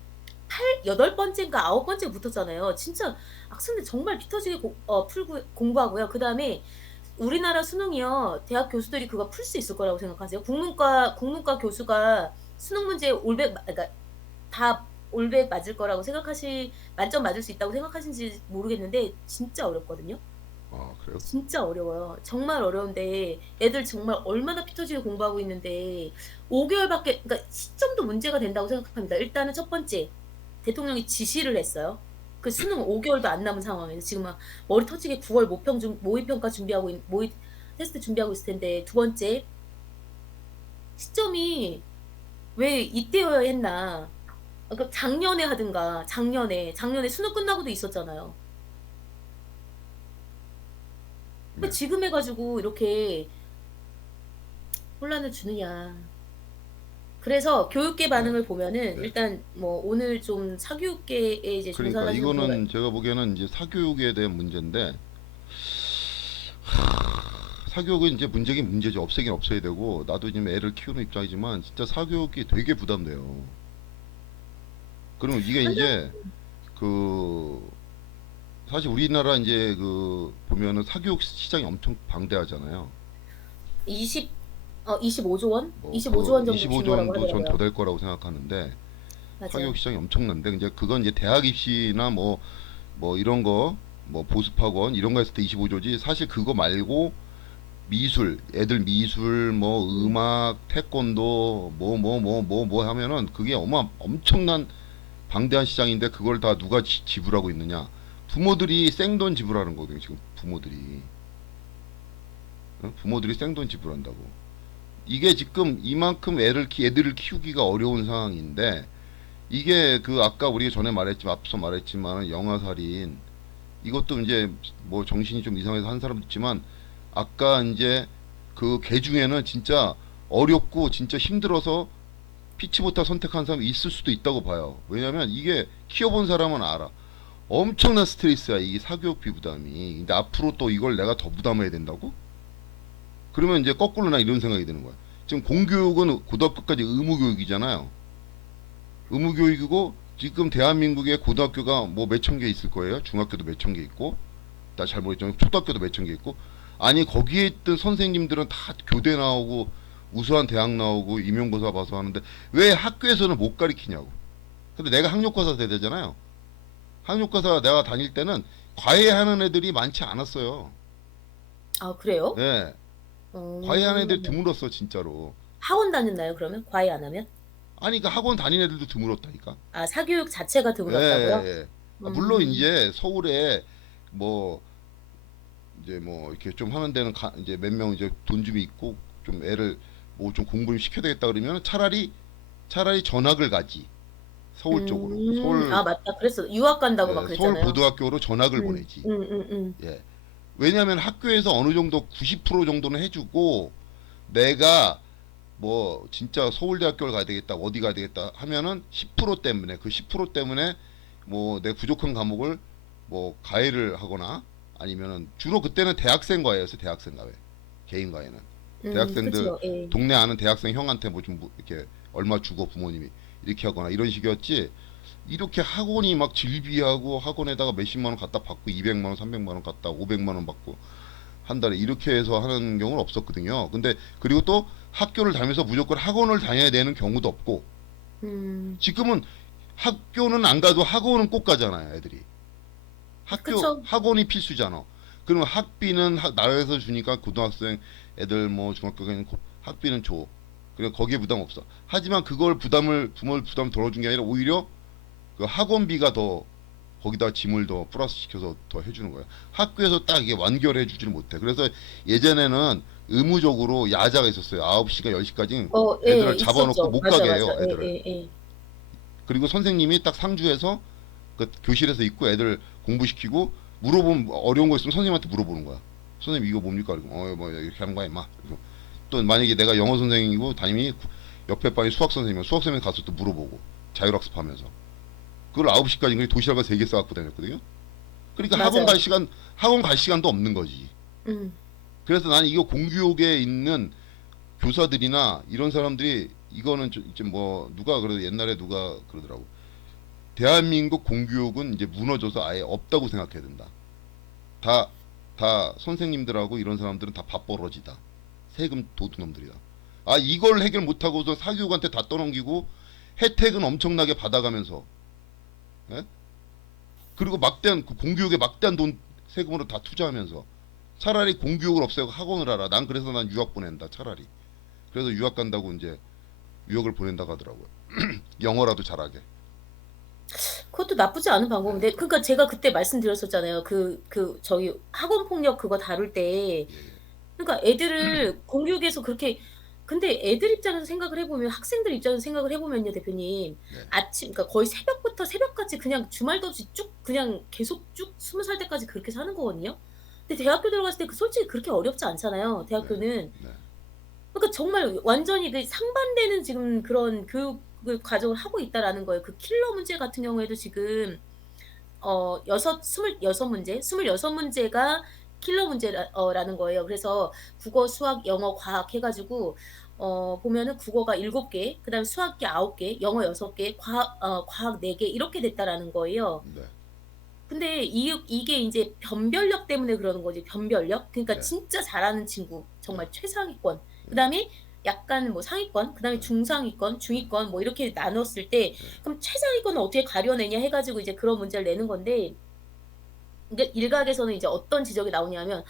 8번째인가 9번째 붙었잖아요. 진짜 학생들 정말 피 터지게 풀고 공부하고요. 그다음에 우리나라 수능이요. 대학 교수들이 그거 풀 수 있을 거라고 생각하세요? 국문과 교수가 수능 문제 올백 그러니까 다 올백 맞을 거라고 만점 맞을 수 있다고 생각하시는지 모르겠는데 진짜 어렵거든요. 아, 그래요? 진짜 어려워요. 정말 어려운데 애들 정말 얼마나 피 터지게 공부하고 있는데 5개월밖에 그러니까 시점도 문제가 된다고 생각합니다. 일단은 첫 번째 대통령이 지시를 했어요. 그 수능 5개월도 안 남은 상황에서 지금 막 머리 터지게 9월 모의평가 준비하고 모의 테스트 준비하고 있을 텐데 두 번째 시점이 왜 이때여야 했나? 그러니까 작년에 하든가 작년에 수능 끝나고도 있었잖아요. 왜 네. 지금 해가지고 이렇게 혼란을 주느냐. 그래서 교육계 네. 반응을 보면은 네. 일단 뭐 오늘 좀 사교육계에 이제 그러니까 종사하시는 분들 이거는 제가 보기에는 이제 사교육에 대한 문제인데 사교육은 이제 문제긴 문제죠. 없애긴 없애야 되고 나도 지금 애를 키우는 입장이지만 진짜 사교육이 되게 부담돼요. 그러면 이게 한편 이제 그 사실 우리나라 이제 그 보면은 사교육 시장이 엄청 방대하잖아요. 20 25조 원? 뭐 25조 그 원 정도 25조 규모라고 원도 전 더 하더라고요. 될 거라고 생각하는데 사교육 맞아요. 시장이 엄청난데 이제 그건 이제 대학 입시나 뭐 이런 거 뭐 보습학원 이런 거 했을 때 25조지 사실 그거 말고 미술 애들 미술 뭐 음. 음악 태권도 뭐 하면은 그게 엄청난 방대한 시장인데 그걸 다 누가 지불하고 있느냐 부모들이 생돈 지불하는 거거든요 지금 부모들이 부모들이 생돈 지불한다고 이게 지금 이만큼 애들을 키우기가 어려운 상황인데 이게 그 아까 우리가 전에 말했지만 앞서 말했지만 영아살인 이것도 이제 뭐 정신이 좀 이상해서 한 사람도 있지만 아까 이제 그 개 중에는 진짜 어렵고 진짜 힘들어서 피치 못할 선택한 사람이 있을 수도 있다고 봐요. 왜냐면 이게 키워본 사람은 알아. 엄청난 스트레스야 이 사교육비 부담이. 근데 앞으로 또 이걸 내가 더 부담해야 된다고? 그러면 이제 거꾸로 나 이런 생각이 드는 거야. 지금 공교육은 고등학교까지 의무교육이잖아요. 의무교육이고 지금 대한민국의 고등학교가 뭐 몇천 개 있을 거예요. 중학교도 몇천 개 있고 나 잘 모르겠지만 초등학교도 몇천 개 있고 아니 거기에 있던 선생님들은 다 교대 나오고 우수한 대학 나오고 임용고사 봐서 하는데 왜 학교에서는 못 가르치냐고. 근데 내가 학력고사 세대잖아요. 학력고사 내가 다닐 때는 과외하는 애들이 많지 않았어요. 아 그래요? 네, 과외하는 애들이 어. 드물었어 진짜로. 학원 다녔나요 그러면? 과외 안 하면? 아니 그 학원 다니는 애들도 드물었다니까. 아 사교육 자체가 예, 예, 드물었다고요? 예. 아, 물론 음. 이제 서울에 뭐 이제 뭐 이렇게 좀 하는 데는 이제 몇 명 이제 돈 좀 있고 좀 애를 뭐 좀 공부를 시켜야 되겠다 그러면 차라리 전학을 가지 서울 쪽으로 아 맞다. 그랬어. 유학 간다고 막 서울 그랬잖아요. 고등학교로 전학을 음. 보내지. 음. 예. 왜냐하면 학교에서 어느 정도 90% 정도는 해주고 내가 뭐 진짜 서울대학교를 가야 되겠다 어디 가야 되겠다 하면은 10% 때문에 그 10% 때문에 뭐 내 부족한 과목을 뭐 가해를 하거나 아니면은 주로 그때는 대학생 과외였어요 대학생 과외 개인 과외는 대학생들 그쵸. 예. 동네 아는 대학생 형한테 뭐 좀 이렇게 얼마 주고 부모님이 이렇게 하거나 이런 식이었지 이렇게 학원이 막 질비하고 학원에다가 몇십만 원 갖다 받고 200만 원 300만 원 갖다 500만 원 받고 한 달에 이렇게 해서 하는 경우는 없었거든요. 근데 그리고 또 학교를 다니면서 무조건 학원을 다녀야 되는 경우도 없고 음. 지금은 학교는 안 가도 학원은 꼭 가잖아요, 애들이. 그쵸. 학원이 필수잖아. 그러면 학비는 나라에서 주니까 고등학생 애들 뭐 중학교 가는 학비는 줘. 그래 거기에 부담 없어. 하지만 그걸 부모를 부담 덜어준 게 아니라 오히려 그 학원비가 더 거기다 짐을 더 플러스 시켜서 더 해주는 거야. 학교에서 딱 이게 완결해 주지를 못해. 그래서 예전에는 의무적으로 야자가 있었어요. 9시가 10시까지 예, 애들을 잡아놓고 있었죠. 못 맞아, 가게 맞아. 해요, 예, 애들을. 예, 예. 그리고 선생님이 딱 상주해서 그 교실에서 있고 애들 공부시키고 물어보면 어려운 거 있으면 선생님한테 물어보는 거야. 선생님 이거 뭡니까? 그리고 뭐 이렇게 하는 거야 임마. 그리고 또 만약에 내가 영어 선생님이고 담임이 옆에 반이 수학 선생님이면 수학 선생님 가서 또 물어보고 자율학습하면서 그걸 9시까지 도시락을 3개 싸갖고 다녔거든요. 그러니까 맞아요. 학원 갈 시간도 없는 거지. 음. 그래서 나는 이거 공교육에 있는 교사들이나 이런 사람들이 이거는 좀 뭐 누가 그래도 옛날에 누가 그러더라고. 대한민국 공교육은 이제 무너져서 아예 없다고 생각해야 된다. 다, 다 선생님들하고 이런 사람들은 다 밥벌어지다. 세금 도둑놈들이다. 아, 이걸 해결 못하고서 사교육한테 다 떠넘기고 혜택은 엄청나게 받아가면서, 예? 그리고 막대한, 그 공교육에 막대한 돈 세금으로 다 투자하면서 차라리 공교육을 없애고 학원을 하라. 그래서 난 유학 보낸다, 차라리. 그래서 유학 간다고 이제 유학을 보낸다고 하더라고요. 영어라도 잘하게. 그것도 나쁘지 않은 예, 방법인데, 그러니까 제가 그때 말씀드렸었잖아요. 저희 학원 폭력 그거 다룰 때, 예, 예. 그러니까 애들을 공교육에서 그렇게, 근데 애들 입장에서 생각을 해보면, 학생들 입장에서 생각을 해보면요, 대표님. 네, 그러니까 거의 새벽부터 새벽까지 그냥 주말도 없이 쭉, 그냥 계속 쭉 20살 때까지 그렇게 사는 거거든요. 근데 대학교 들어갔을 때 솔직히 그렇게 어렵지 않잖아요, 네, 대학교는. 네, 그러니까 정말 완전히 그 상반되는 지금 그런 교육을 과정을 하고 있다라는 거예요. 그 킬러 문제 같은 경우에도 지금 여섯 26 문제, 26 문제가 킬러 라는 거예요. 그래서 국어, 수학, 영어, 과학 해 가지고 보면은 국어가 7 개, 그다음에 수학이 9 개, 영어 6 개, 과학 4개 이렇게 됐다라는 거예요. 네, 근데 이게 인제 변별력 때문에 그러는 거지, 변별력. 그러니까 네, 진짜 잘하는 친구, 네, 정말 최상위권, 네, 그다음에 약간 뭐 상위권, 그다음에 네, 중상위권, 네, 중위권 뭐 이렇게 나눴을 때 네. 그럼 최상위권은 어떻게 가려내냐 해 가지고 이제 그런 문제를 내는 건데, 근데 일각에서는 이제 어떤 지적이 나오냐면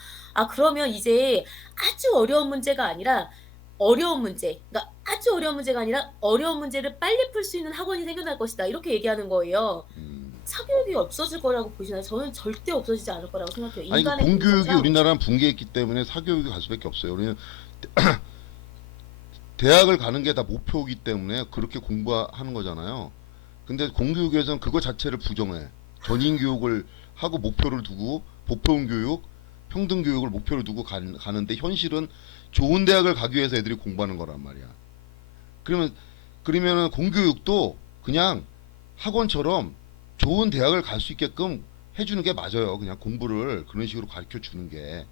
그러면 이제 아주 어려운 문제가 아니라 어려운 문제, 그러니까 아주 어려운 문제가 아니라 어려운 문제를 빨리 풀 수 있는 학원이 생겨날 것이다." 이렇게 얘기하는 거예요. 음. 사교육이 없어질 거라고 보시나요? 저는 절대 없어지지 않을 거라고 생각해요. 아니 그 인간의 공교육이 본성상. 우리나라는 붕괴했기 때문에 사교육이 갈 수밖에 없어요. 우리는 대학을 가는 게 다 목표이기 때문에 그렇게 공부하는 거잖아요. 근데 공교육에서는 그거 자체를 부정해. 전인 교육을 하고 목표를 두고 보편 교육, 평등 교육을 목표를 두고 가는데 현실은 좋은 대학을 가기 위해서 애들이 공부하는 거란 말이야. 그러면 그러면은 공교육도 그냥 학원처럼 좋은 대학을 갈 수 있게끔 해주는 게 맞아요. 그냥 공부를 그런 식으로 가르쳐 주는 게.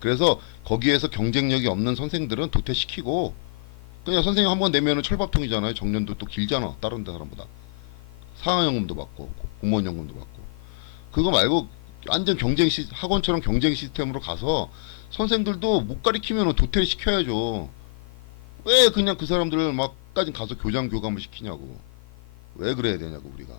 그래서 거기에서 경쟁력이 없는 선생들은 도태시키고 그냥 선생님 한 번 내면은 철밥통이잖아요. 정년도 또 길잖아. 다른 데 사람보다. 사학연금도 받고 공무원연금도 받고. 그거 말고 완전 학원처럼 경쟁 시스템으로 가서 선생들도 못 가리키면 도태를 시켜야죠. 왜 그냥 그 사람들을 막까지 가서 교장 교감을 시키냐고. 왜 그래야 되냐고 우리가.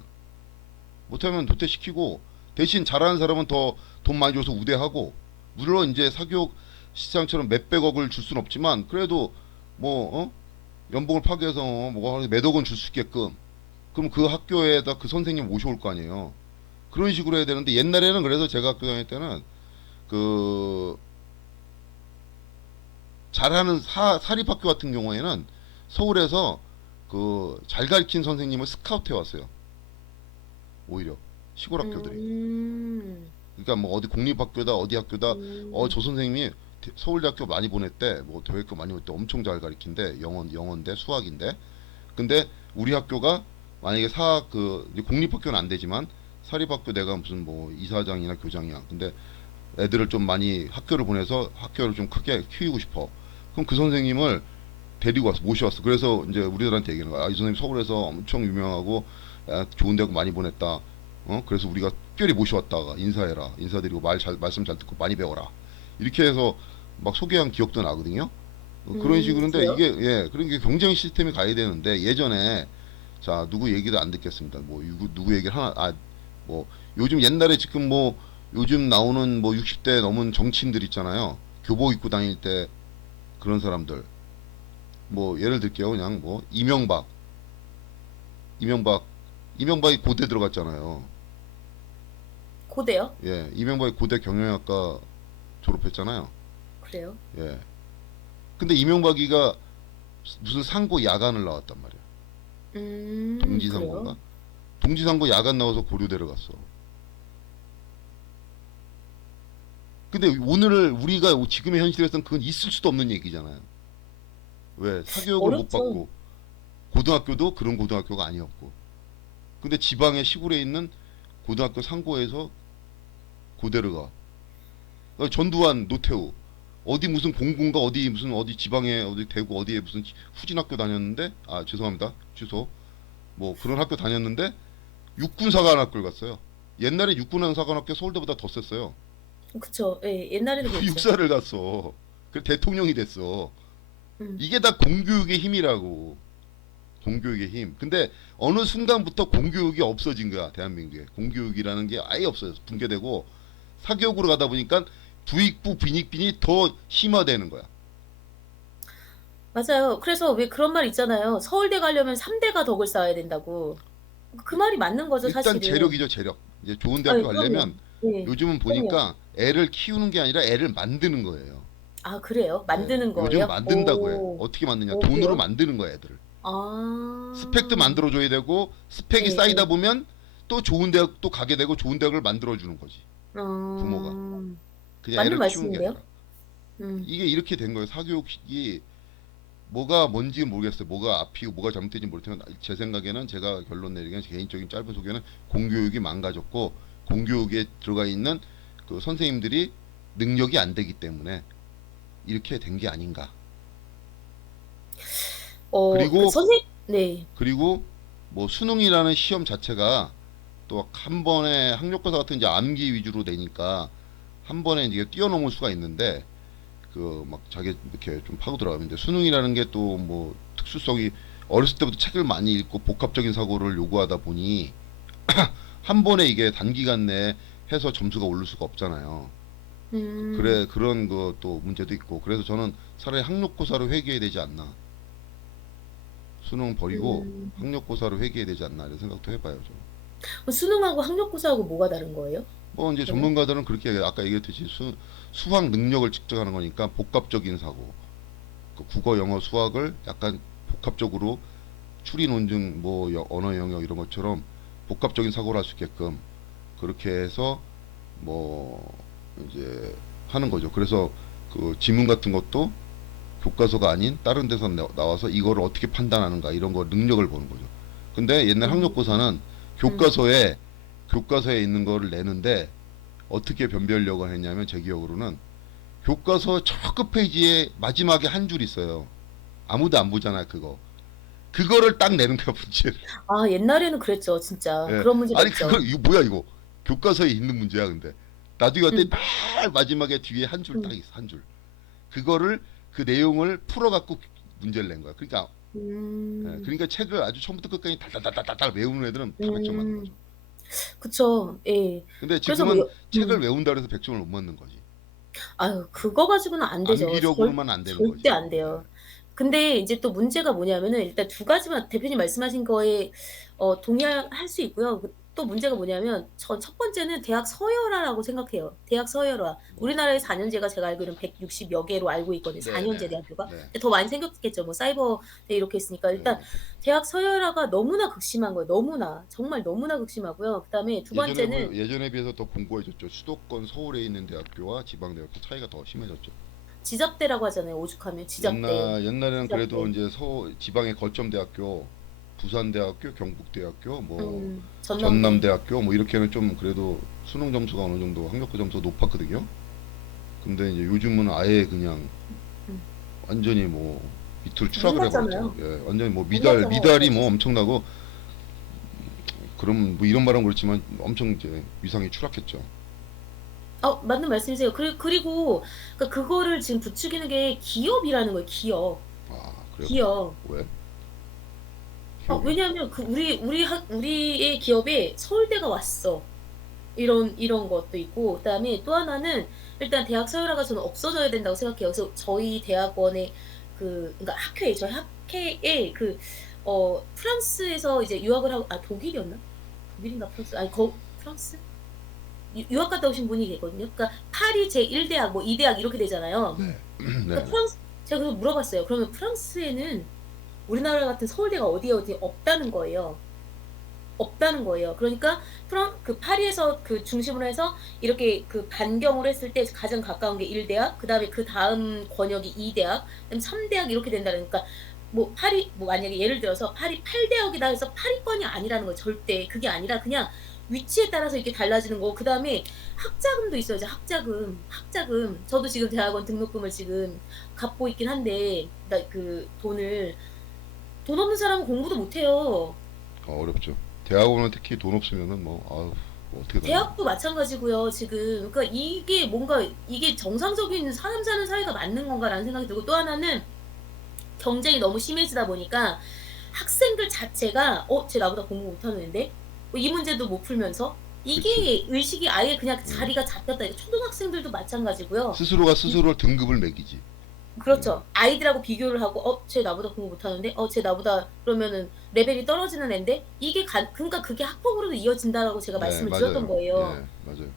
못하면 도태시키고 대신 잘하는 사람은 더 돈 많이 줘서 우대하고 물론 이제 사교육 시장처럼 몇백억을 줄 수는 없지만 그래도 뭐 연봉을 파괴해서 뭐 몇억 원 줄 수 있게끔 그럼 그 학교에다 그 선생님 모셔올 거 아니에요. 그런 식으로 해야 되는데 옛날에는 그래서 제가 학교 다닐 때는 그 잘하는 사립학교 같은 경우에는 서울에서 그 잘 가르친 선생님을 스카우트 해왔어요. 오히려 시골 학교들이. 음. 그러니까 뭐 어디 공립학교다 어디 학교다 음. 저 선생님이 서울대학교 많이 보냈대 뭐 대학교 많이 보냈대 엄청 잘 가르친대 영어인데 수학인데 근데 우리 학교가 만약에 이제 공립학교는 안 되지만 사립학교 내가 무슨 뭐 이사장이나 교장이야 근데 애들을 좀 많이 학교를 보내서 학교를 좀 크게 키우고 싶어 그럼 그 선생님을 데리고 와서 모셔왔어 그래서 이제 우리들한테 얘기하는 거야 이 선생님 서울에서 엄청 유명하고 좋은 대학 많이 보냈다 그래서 우리가 특별히 모셔왔다가 인사해라 인사드리고 말씀 잘 듣고 많이 배워라 이렇게 해서 막 소개한 기억도 나거든요 그런 식으로인데 그래요? 이게 예 그런 게 경쟁 시스템이 가야 되는데 예전에 자 누구 얘기도 안 듣겠습니다 뭐 누구 얘기를 하나 뭐 요즘 옛날에 지금 뭐 요즘 나오는 뭐 60대 넘은 정치인들 있잖아요 교복 입고 다닐 때 그런 사람들 뭐 예를 들게요. 그냥 뭐 이명박 이명박이 고대 들어갔잖아요. 고대요? 예, 이명박이 고대 경영학과 졸업했잖아요. 그래요? 예. 근데 이명박이가 무슨 상고 야간을 나왔단 말이야. 그래요? 동지상고인가? 동지상고 야간 나와서 고려대를 갔어. 근데 오늘 우리가 지금의 현실에서는 그건 있을 수도 없는 얘기잖아요. 왜? 사교육을 못 어렵죠. 받고 고등학교도 그런 고등학교가 아니었고. 근데 지방의 시골에 있는 고등학교 상고에서 고대를 가. 전두환, 노태우 어디 무슨 공군가 어디 무슨 어디 지방에 어디 대구 어디에 무슨 후진 학교 다녔는데 아 죄송합니다 취소 뭐 그런 학교 다녔는데 육군사관학교를 갔어요. 옛날에 육군사관학교 서울대보다 더 셌어요. 그쵸. 예, 옛날에는 그랬죠. 육사를 갔어. 그 대통령이 됐어. 음, 이게 다 공교육의 힘이라고. 공교육의 힘. 근데 어느 순간부터 공교육이 없어진 거야 대한민국에. 공교육이라는 게 아예 없어요. 붕괴되고 사교육으로 가다 보니까 부익부 빈익빈이 더 심화되는 거야. 맞아요. 그래서 왜 그런 말 있잖아요. 서울대 가려면 3대가 덕을 쌓아야 된다고. 그 말이 맞는 거죠, 일단 사실은. 재력이죠, 재력. 이제 좋은 대학교 아유, 그럼요. 가려면 예, 요즘은 그럼요. 보니까 애를 키우는 게 아니라 애를 만드는 거예요. 아, 그래요? 예, 만드는 요즘 거예요? 만든다고 해. 오, 어떻게 만드냐? 오, 돈으로 그래요? 만드는 거야, 애들을. 스펙도 아, 만들어줘야 되고, 스펙이 예, 쌓이다 예. 보면 또 좋은 대학 또 가게 되고 좋은 대학을 만들어주는 거지. 부모가. 어, 그냥 맞는 애를 키우는 게 말씀인데요? 아니라. 음, 이게 이렇게 된 거예요. 사교육이 뭐가 뭔지 모르겠어요. 뭐가 앞이고 뭐가 잘못된지 모르겠지만 제 생각에는 제가 결론 내리기는 개인적인 짧은 소개는 공교육이 망가졌고 공교육에 들어가 있는 그 선생님들이 능력이 안 되기 때문에 이렇게 된 게 아닌가. 그 그리고 네. 그리고 뭐 수능이라는 시험 자체가 또 한 번에 학력고사 같은 이제 암기 위주로 되니까 한 번에 이제 뛰어넘을 수가 있는데 그 막 자기 이렇게 좀 파고 들어가는데 수능이라는 게 또 뭐 특수성이 어렸을 때부터 책을 많이 읽고 복합적인 사고를 요구하다 보니 한 번에 이게 단기간 내에 해서 점수가 오를 수가 없잖아요. 음, 그래 그런 것도 문제도 있고 그래서 저는 차라리 학력고사로 회귀해야 되지 않나. 수능 버리고 음. 학력고사로 회귀해야 되지 않나 이런 생각도 해봐요. 좀. 수능하고 학력고사하고 뭐가 다른 거예요? 뭐 이제 그러면? 전문가들은 그렇게 아까 얘기했듯이 수학 능력을 측정하는 거니까 복합적인 사고, 그 국어, 영어, 수학을 약간 복합적으로 추리, 논증, 뭐 언어 영역 이런 것처럼 복합적인 사고를 할 수 있게끔 그렇게 해서 뭐 이제 하는 거죠. 그래서 그 지문 같은 것도 교과서가 아닌 다른 데서 나와서 이거를 어떻게 판단하는가 이런 거 능력을 보는 거죠. 근데 옛날 음, 학력고사는 음. 교과서에 있는 거를 내는데 어떻게 변별력을 했냐면 제 기억으로는 교과서 첫 끝페이지에 마지막에 한 줄 있어요. 아무도 안 보잖아요, 그거. 그거를 딱 내는 거야, 문제를. 아, 옛날에는 그랬죠, 진짜. 예. 그런 문제가 아니, 그거, 있죠. 이거 뭐야, 이거. 교과서에 있는 문제야, 근데. 나중에 어때, 음, 맨 마지막에 뒤에 한 줄 딱 음, 있어, 한 줄. 그거를, 그 내용을 풀어갖고 문제를 낸 거야. 그러니까, 예. 음, 그러니까 책을 아주 처음부터 끝까지 달달달달달 외우는 애들은 다 100점 맞는 거죠. 음. 그쵸, 예. 근데 그래서 뭐, 지금은 책을 외운다 그래서 100점을 못 맞는 거지. 아유, 그거 가지고는 안 되죠. 암기력으로만 안 되는 절대 거지. 안 돼요. 근데 이제 또 문제가 뭐냐면은 일단 두 가지만 대표님 말씀하신 거에 동의할 수 있고요. 또 문제가 뭐냐면 전 첫 번째는 대학 서열화라고 생각해요. 대학 서열화. 뭐, 우리나라의 4년제가 제가 알기로는 160여 개로 알고 있거든요. 네네. 4년제 대학교가. 네. 근데 더 많이 생겼겠죠. 뭐 사이버대 이렇게 했으니까. 일단 네. 대학 서열화가 너무나 극심한 거예요. 너무나. 정말 너무나 극심하고요. 그다음에 두 번째는 예전에 비해서 더 공고해졌죠. 수도권 서울에 있는 대학교와 지방대학교 차이가 더 심해졌죠. 지잡대라고 하잖아요. 오죽하면 지잡대. 옛날에는 그래도 지잡대. 이제 지방의 거점 대학교, 부산대학교, 경북대학교, 뭐 전남대. 전남대학교 뭐 이렇게는 좀 그래도 수능 점수가 어느 정도 학력고 점수가 높았거든요. 근데 이제 요즘은 아예 그냥 음. 완전히 뭐 밑으로 추락을 해버렸죠. 몰랐잖아요. 예, 완전히 뭐 몰랐잖아요. 미달이 뭐 엄청나고 그럼 뭐 이런 말은 그렇지만 엄청 이제 위상이 추락했죠. 맞는 말씀이세요. 그리고 그러니까 그거를 지금 부추기는 게 기업이라는 거예요. 기업. 아, 그래요? 기업. 왜? 기업이? 왜냐하면 그 우리의 기업에 서울대가 왔어. 이런 것도 있고 그다음에 또 하나는 일단 대학 서열화가 저는 없어져야 된다고 생각해요. 그래서 저희 대학원의 그러니까 학회에 저희 학회에 프랑스에서 이제 유학을 하고 독일이었나? 독일인가 프랑스? 아니 프랑스? 유학 갔다 오신 분이 계거든요. 그러니까 파리 제1대학 뭐 2대학 이렇게 되잖아요. 네. 그러니까 네. 제가 그래서 물어봤어요. 그러면 프랑스에는 우리나라 같은 서울대가 어디에 없다는 거예요. 없다는 거예요. 그러니까 파리에서 그 중심으로 해서 이렇게 그 반경으로 했을 때 가장 가까운 게 1대학, 그다음에 그다음 권역이 2대학, 그다음에 3대학 이렇게 된다는 그러니까 뭐 파리 뭐 만약에 예를 들어서 파리 8대학이다 해서 파리권이 아니라는 거예요. 절대. 그게 아니라 그냥 위치에 따라서 이렇게 달라지는 거고 그다음에 학자금도 있어요. 이제 학자금. 학자금. 저도 지금 대학원 등록금을 지금 갚고 있긴 한데 나 그 돈 없는 사람은 공부도 못 해요. 어렵죠. 대학원은 특히 돈 없으면은 뭐 아우 뭐 어떻게 다녀. 대학도 마찬가지고요. 지금 그러니까 이게 뭔가 이게 정상적인 사람 사는 사회가 맞는 건가라는 생각이 들고 또 하나는 경쟁이 너무 심해지다 보니까 학생들 자체가 쟤 나보다 공부 못하는 애인데 이 문제도 못 풀면서 그렇지. 이게 의식이 아예 그냥 음. 자리가 잡혔다. 초등학생들도 마찬가지고요. 스스로가 이 스스로 등급을 매기지. 그렇죠. 아이들하고 비교를 하고 쟤 나보다 공부 못하는데 쟤 나보다 그러면은 레벨이 떨어지는 앤데 이게 그러니까 그게 학폭으로도 이어진다라고 제가 네, 말씀을 드렸던 맞아요. 거예요. 예, 맞아요.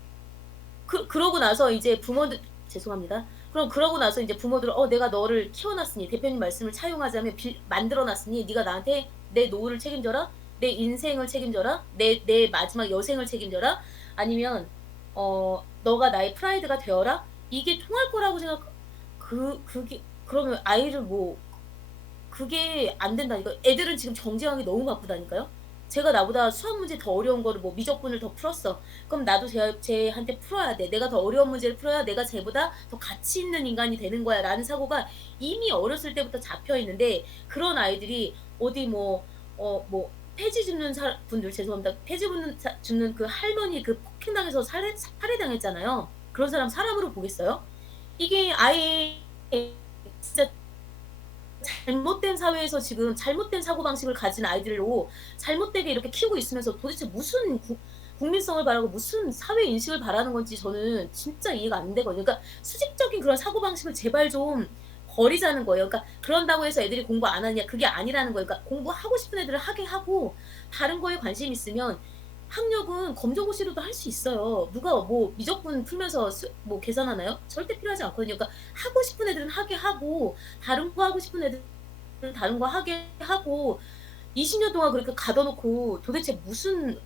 그러고 나서 이제 부모들 죄송합니다. 그럼 그러고 나서 이제 부모들은 내가 너를 키워놨으니 대표님 말씀을 차용하자면 만들어놨으니 네가 나한테 내 노후를 책임져라, 내 인생을 책임져라, 내 마지막 여생을 책임져라, 아니면 너가 나의 프라이드가 되어라. 이게 통할 거라고 그게 그러면 아이를 뭐 그게 안 된다니까요. 애들은 지금 정지하기 너무 바쁘다니까요. 제가 나보다 수학 문제 더 어려운 거를 뭐 미적분을 더 풀었어. 그럼 나도 쟤한테 풀어야 돼. 내가 더 어려운 문제를 풀어야 내가 쟤보다 더 가치 있는 인간이 되는 거야. 라는 사고가 이미 어렸을 때부터 잡혀 있는데 그런 아이들이 어디 뭐 폐지 줍는 분들 죄송합니다. 폐지 줍는 그 할머니 그 폭행당해서 살해당했잖아요. 그런 사람 사람으로 보겠어요? 이게 아예 진짜 잘못된 사회에서 지금 잘못된 사고방식을 가진 아이들로 잘못되게 이렇게 키우고 있으면서 도대체 무슨 국민성을 바라고 무슨 사회 인식을 바라는 건지 저는 진짜 이해가 안 되거든요. 그러니까 수직적인 그런 사고방식을 제발 좀 버리자는 거예요. 그러니까 그런다고 해서 애들이 공부 안 하냐 그게 아니라는 거예요. 그러니까 공부하고 싶은 애들은 하게 하고 다른 거에 관심 있으면 학력은 검정고시로도 할 수 있어요. 누가 뭐 미적분 풀면서 뭐 계산하나요? 절대 필요하지 않거든요. 그러니까 하고 싶은 애들은 하게 하고 다른 거 하고 싶은 애들은 다른 거 하게 하고 20년 동안 그렇게 가둬놓고 도대체 무슨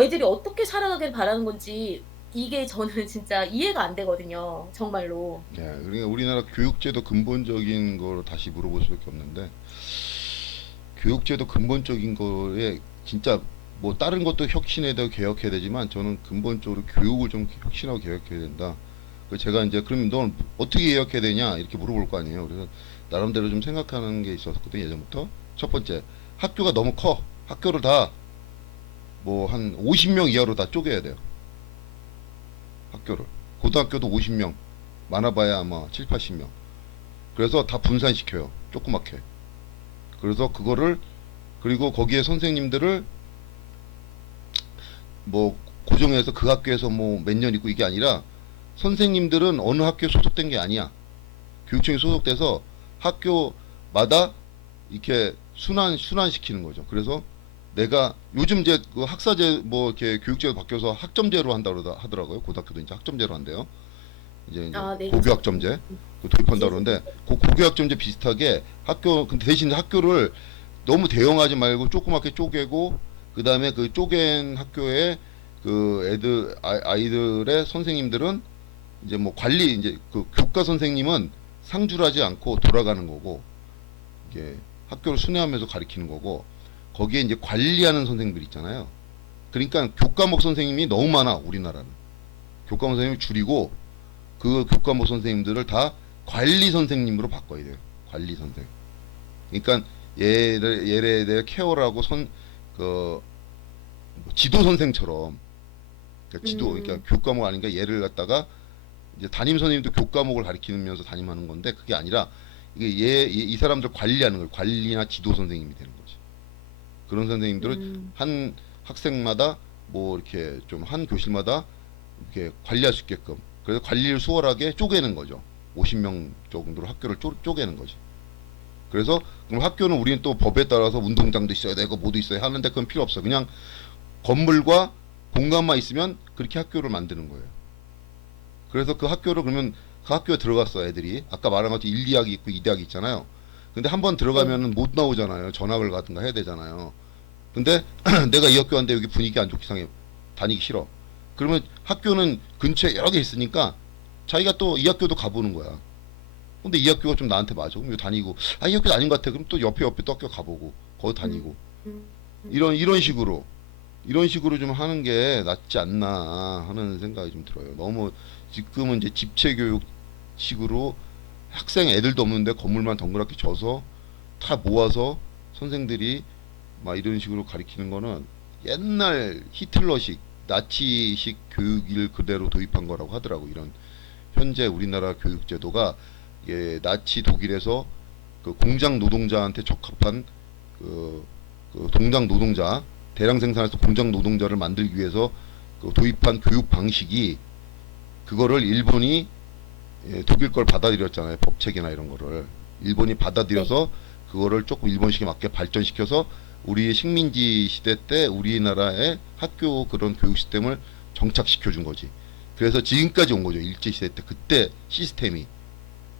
애들이 어떻게 살아가길 바라는 건지 이게 저는 진짜 이해가 안 되거든요. 정말로. 예, 그러니까 우리나라 교육제도 근본적인 걸 다시 물어볼 수밖에 없는데 교육제도 근본적인 거에 진짜 뭐 다른 것도 혁신해야 되고 개혁해야 되지만 저는 근본적으로 교육을 좀 혁신하고 개혁해야 된다. 제가 이제 그럼 넌 어떻게 개혁해야 되냐 이렇게 물어볼 거 아니에요. 그래서 나름대로 좀 생각하는 게 있었거든요 예전부터. 첫 번째 학교가 너무 커. 학교를 다 뭐 한 50명 이하로 다 쪼개야 돼요. 학교를 고등학교도 50명 많아봐야 아마 7, 80명. 그래서 다 분산시켜요. 조그맣게. 그래서 그거를 그리고 거기에 선생님들을 뭐 고정해서 그 학교에서 뭐 몇 년 있고 이게 아니라 선생님들은 어느 학교에 소속된 게 아니야. 교육청에 소속돼서 학교마다 이렇게 순환시키는 거죠. 그래서 내가 요즘 이제 그 학사제 뭐 이렇게 교육제가 바뀌어서 학점제로 한다고 하더라고요. 고등학교도 이제 학점제로 한대요. 이제 네, 그쵸. 고교학점제 그 도입한다 세상. 그러는데 그 고교학점제 비슷하게 근데 대신 학교를 너무 대형하지 말고 조그맣게 쪼개고 그 다음에 그 쪼갠 학교에 그 아이들의 선생님들은 이제 뭐 관리 이제 그 교과 선생님은 상주하지 않고 돌아가는 거고 이게 학교를 순회하면서 가리키는 거고 거기에 이제 관리하는 선생님들 있잖아요. 그러니까 교과목 선생님이 너무 많아 우리나라는. 교과목 선생님을 줄이고 그 교과목 선생님들을 다 관리 선생님으로 바꿔야 돼요. 관리 선생. 그러니까 얘를 케어라고 그 지도 선생처럼 그러니까 음. 교과목 아닌가 얘를 갖다가 이제 담임 선생님도 교과목을 가리키면서 담임하는 건데 그게 아니라 이게 이 사람들 관리하는 걸 관리나 지도 선생님이 되는 거지. 그런 선생님들을 음. 한 학생마다 뭐 이렇게 좀 한 교실마다 이렇게 관리할 수 있게끔 그래서 관리를 수월하게 쪼개는 거죠. 50명 정도로 학교를 쪼개는 거지. 그래서 그럼 학교는 우리는 또 법에 따라서 운동장도 있어야 되고 뭐도 있어야 하는데 그건 필요 없어. 그냥 건물과 공간만 있으면 그렇게 학교를 만드는 거예요. 그래서 그 학교를 그러면 그 학교에 들어갔어 애들이. 아까 말한 것처럼 1, 2학이 있고 2대학이 있잖아요. 근데 한 번 네. 들어가면은 못 나오잖아요. 전학을 가든가 해야 되잖아요. 근데 내가 이 학교 왔는데 여기 분위기 안 좋게 상해. 다니기 싫어. 그러면 학교는 근처에 여러 개 있으니까 자기가 또 이 학교도 가보는 거야. 근데 이 학교가 좀 나한테 맞아. 그럼 이거 다니고, 아, 이 학교 아닌 것 같아. 그럼 또 옆에 또 학교 가보고, 거기 음, 다니고. 음, 이런 식으로. 이런 식으로 좀 하는 게 낫지 않나 하는 생각이 좀 들어요. 너무 지금은 이제 집체 교육식으로 학생 애들도 없는데 건물만 덩그랗게 져서 다 모아서 선생들이 막 이런 식으로 가리키는 거는 옛날 히틀러식 나치식 교육을 그대로 도입한 거라고 하더라고. 이런 현재 우리나라 교육 제도가 나치 독일에서 그 공장 노동자한테 적합한 그, 그 동장 노동자 대량 생산해서 공장 노동자를 만들기 위해서 그 도입한 교육 방식이 그거를 일본이 독일 걸 받아들였잖아요. 법 체계나 이런 거를 일본이 네. 받아들여서 그거를 조금 일본식에 맞게 발전시켜서 우리 식민지 시대 때 우리나라의 학교 그런 교육 시스템을 정착시켜 준 거지. 그래서 지금까지 온 거죠. 일제 시대 때 그때 시스템이.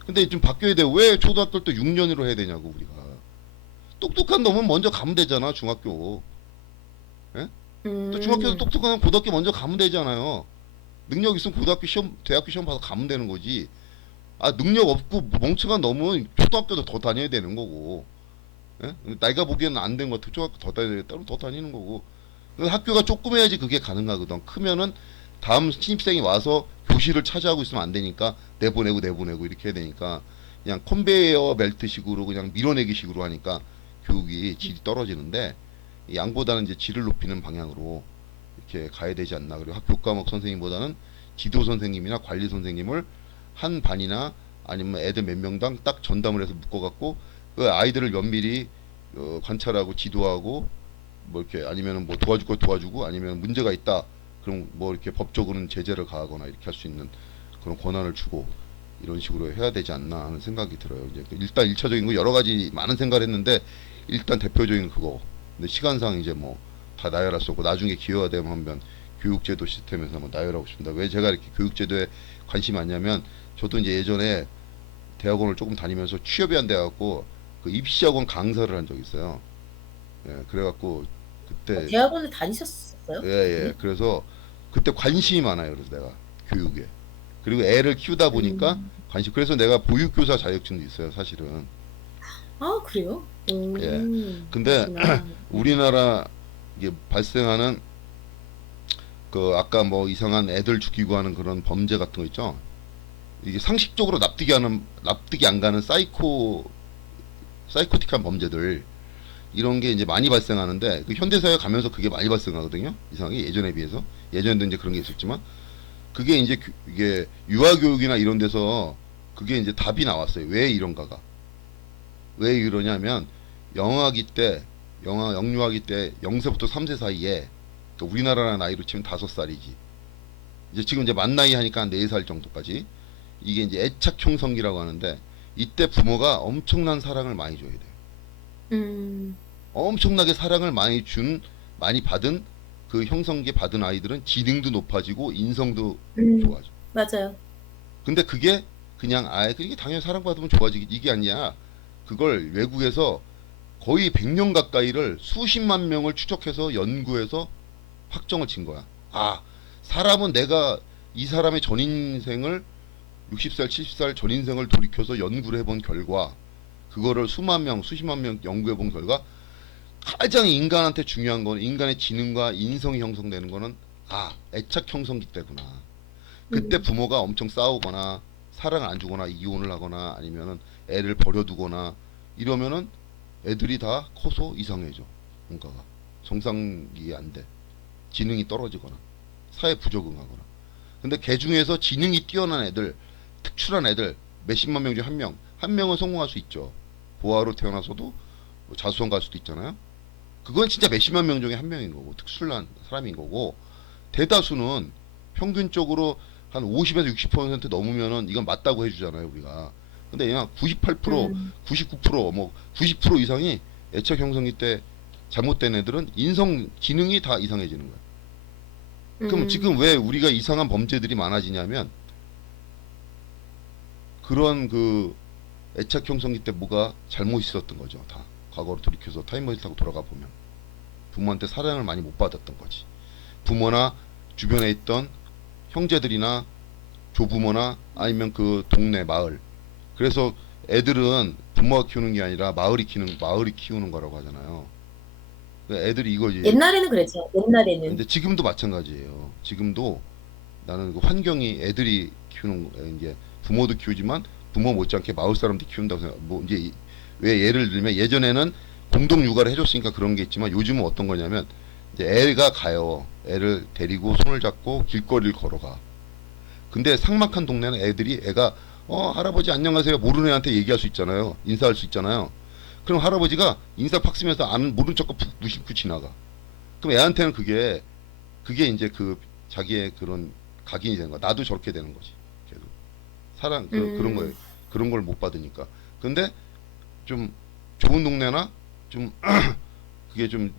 근데 좀 바뀌어야 돼. 왜 초등학교를 또 6년으로 해야 되냐고 우리가. 똑똑한 놈은 먼저 가면 되잖아 중학교. 예? 또 중학교도 음, 똑똑한 고등학교 먼저 가면 되잖아요. 능력 있으면 고등학교 시험, 대학교 시험 봐서 가면 되는 거지. 아 능력 없고 멍청한 놈은 초등학교도 더 다녀야 되는 거고. 예? 나이가 보기에는 안 된 것 같아. 초등학교 더 다녀야겠다. 그럼 더 다니는 거고. 학교가 조그매야지 그게 가능하거든. 크면은 다음 신입생이 와서 교실을 차지하고 있으면 안 되니까 내보내고 이렇게 해야 되니까 그냥 컨베이어 벨트식으로 그냥 밀어내기 식으로 하니까 교육이 질이 떨어지는데 양보다는 이제 질을 높이는 방향으로 이렇게 가야 되지 않나. 그리고 학교 과목 선생님보다는 지도 선생님이나 관리 선생님을 한 반이나 아니면 애들 몇 명당 딱 전담을 해서 묶어갖고 그 아이들을 면밀히 관찰하고 지도하고 뭐 이렇게 아니면은 뭐 도와줄 거 도와주고 아니면 문제가 있다 그럼 뭐 이렇게 법적으로는 제재를 가하거나 이렇게 할 수 있는 그런 권한을 주고 이런 식으로 해야 되지 않나 하는 생각이 들어요. 이제 일단 일차적인 거 여러 가지 많은 생각을 했는데 일단 대표적인 그거. 근데 시간상 이제 뭐 다 나열할 수 없고 나중에 기회가 되면 한번 교육제도 시스템에서 한번 나열하고 싶습니다. 왜 제가 이렇게 교육제도에 관심이 많냐면 저도 이제 예전에 대학원을 조금 다니면서 취업이 안 돼갖고 그 입시학원 강사를 한 적이 있어요. 예, 그래갖고 그때 대학원을 다니셨었어요? 예, 예. 그분이? 그래서 그때 관심이 많아요. 그래서 내가 교육에. 그리고 애를 키우다 보니까 음, 관심. 그래서 내가 보육교사 자격증도 있어요, 사실은. 아, 그래요? 예. 근데 그러시구나. 우리나라 이게 발생하는 그 아까 뭐 이상한 애들 죽이고 하는 그런 범죄 같은 거 있죠. 이게 상식적으로 납득이 안 가는 사이코틱한 범죄들 이런 게 이제 많이 발생하는데 그 현대사회 가면서 그게 많이 발생하거든요. 이상하게 예전에 비해서 예전에도 이제 그런 게 있었지만 그게 이제 이게 유아교육이나 이런 데서 그게 이제 답이 나왔어요. 왜 이런가가. 왜 이러냐면 영아기 때 영유아기 때 0세부터 3세 사이에 그러니까 우리나라 나이로 치면 5살이지. 이제 지금 이제 만 나이 하니까 한 4살 정도까지 이게 이제 애착 형성기라고 하는데 이때 부모가 엄청난 사랑을 많이 줘야 돼요. 음, 엄청나게 사랑을 많이 받은 그 형성기 받은 아이들은 지능도 높아지고 인성도 음, 좋아져. 맞아요. 근데 그게 그냥 그게 당연히 사랑받으면 좋아지기 이게 아니야. 그걸 외국에서 거의 100년 가까이를 수십만 명을 추적해서 연구해서 확정을 진 거야. 아, 사람은 내가 이 사람의 전인생을 60살, 70살 전인생을 돌이켜서 연구를 해본 결과 그거를 수만 명, 수십만 명 연구해본 결과 가장 인간한테 중요한 건 인간의 지능과 인성이 형성되는 거는 애착 형성기 때구나. 그때 음, 부모가 엄청 싸우거나 사랑을 안 주거나 이혼을 하거나 아니면은 애를 버려두거나 이러면은 애들이 다 커서 이상해져. 뭔가가 정상이 안 돼. 지능이 떨어지거나 사회 부적응하거나. 근데 개 중에서 지능이 뛰어난 애들, 특출한 애들 몇십만 명 중에 한 명은 성공할 수 있죠. 고아로 태어나서도 자수성 갈 수도 있잖아요. 그건 진짜 몇십만 명 중에 한 명인 거고 특출난 사람인 거고 대다수는 평균적으로 한 50에서 60% 넘으면은 이건 맞다고 해주잖아요 우리가. 근데 그냥 98%, 음. 99%뭐 90% 이상이 애착 형성기 때 잘못된 애들은 인성 기능이 다 이상해지는 거야. 그럼 지금 음. 왜 우리가 이상한 범죄들이 많아지냐면 그런 그 애착 형성기 때 뭐가 잘못 있었던 거죠. 다 과거로 돌이켜서 타임머신 타고 돌아가 보면 부모한테 사랑을 많이 못 받았던 거지. 부모나 주변에 있던 형제들이나 조부모나 아니면 그 동네 마을. 그래서 애들은 부모가 키우는 게 아니라 마을이 키우는 거라고 하잖아요. 애들이 이거지. 옛날에는 그랬죠. 옛날에는. 근데 지금도 마찬가지예요. 지금도 나는 그 환경이 애들이 키우는 이제 부모도 키우지만 부모 못지않게 마을 사람들이 키운다고 생각. 뭐 이제 왜 예를 들면 예전에는 공동 육아를 해줬으니까 그런 게 있지만 요즘은 어떤 거냐면 이제 애가 가요. 애를 데리고 손을 잡고 길거리를 걸어가. 근데 삭막한 동네는 애가 할아버지 안녕하세요 모르는 애한테 얘기할 수 있잖아요. 인사할 수 있잖아요. 그럼 할아버지가 인사 팍 쓰면서 아는 모른 척 무심코 지나가. 그럼 애한테는 그게 이제 그 자기의 그런 각인이 되는 거야. 나도 저렇게 되는 거지. 계속 그런 거예요. 음. 그런 걸 못 받으니까. 근데 좀 좋은 동네나 좀 그게 좀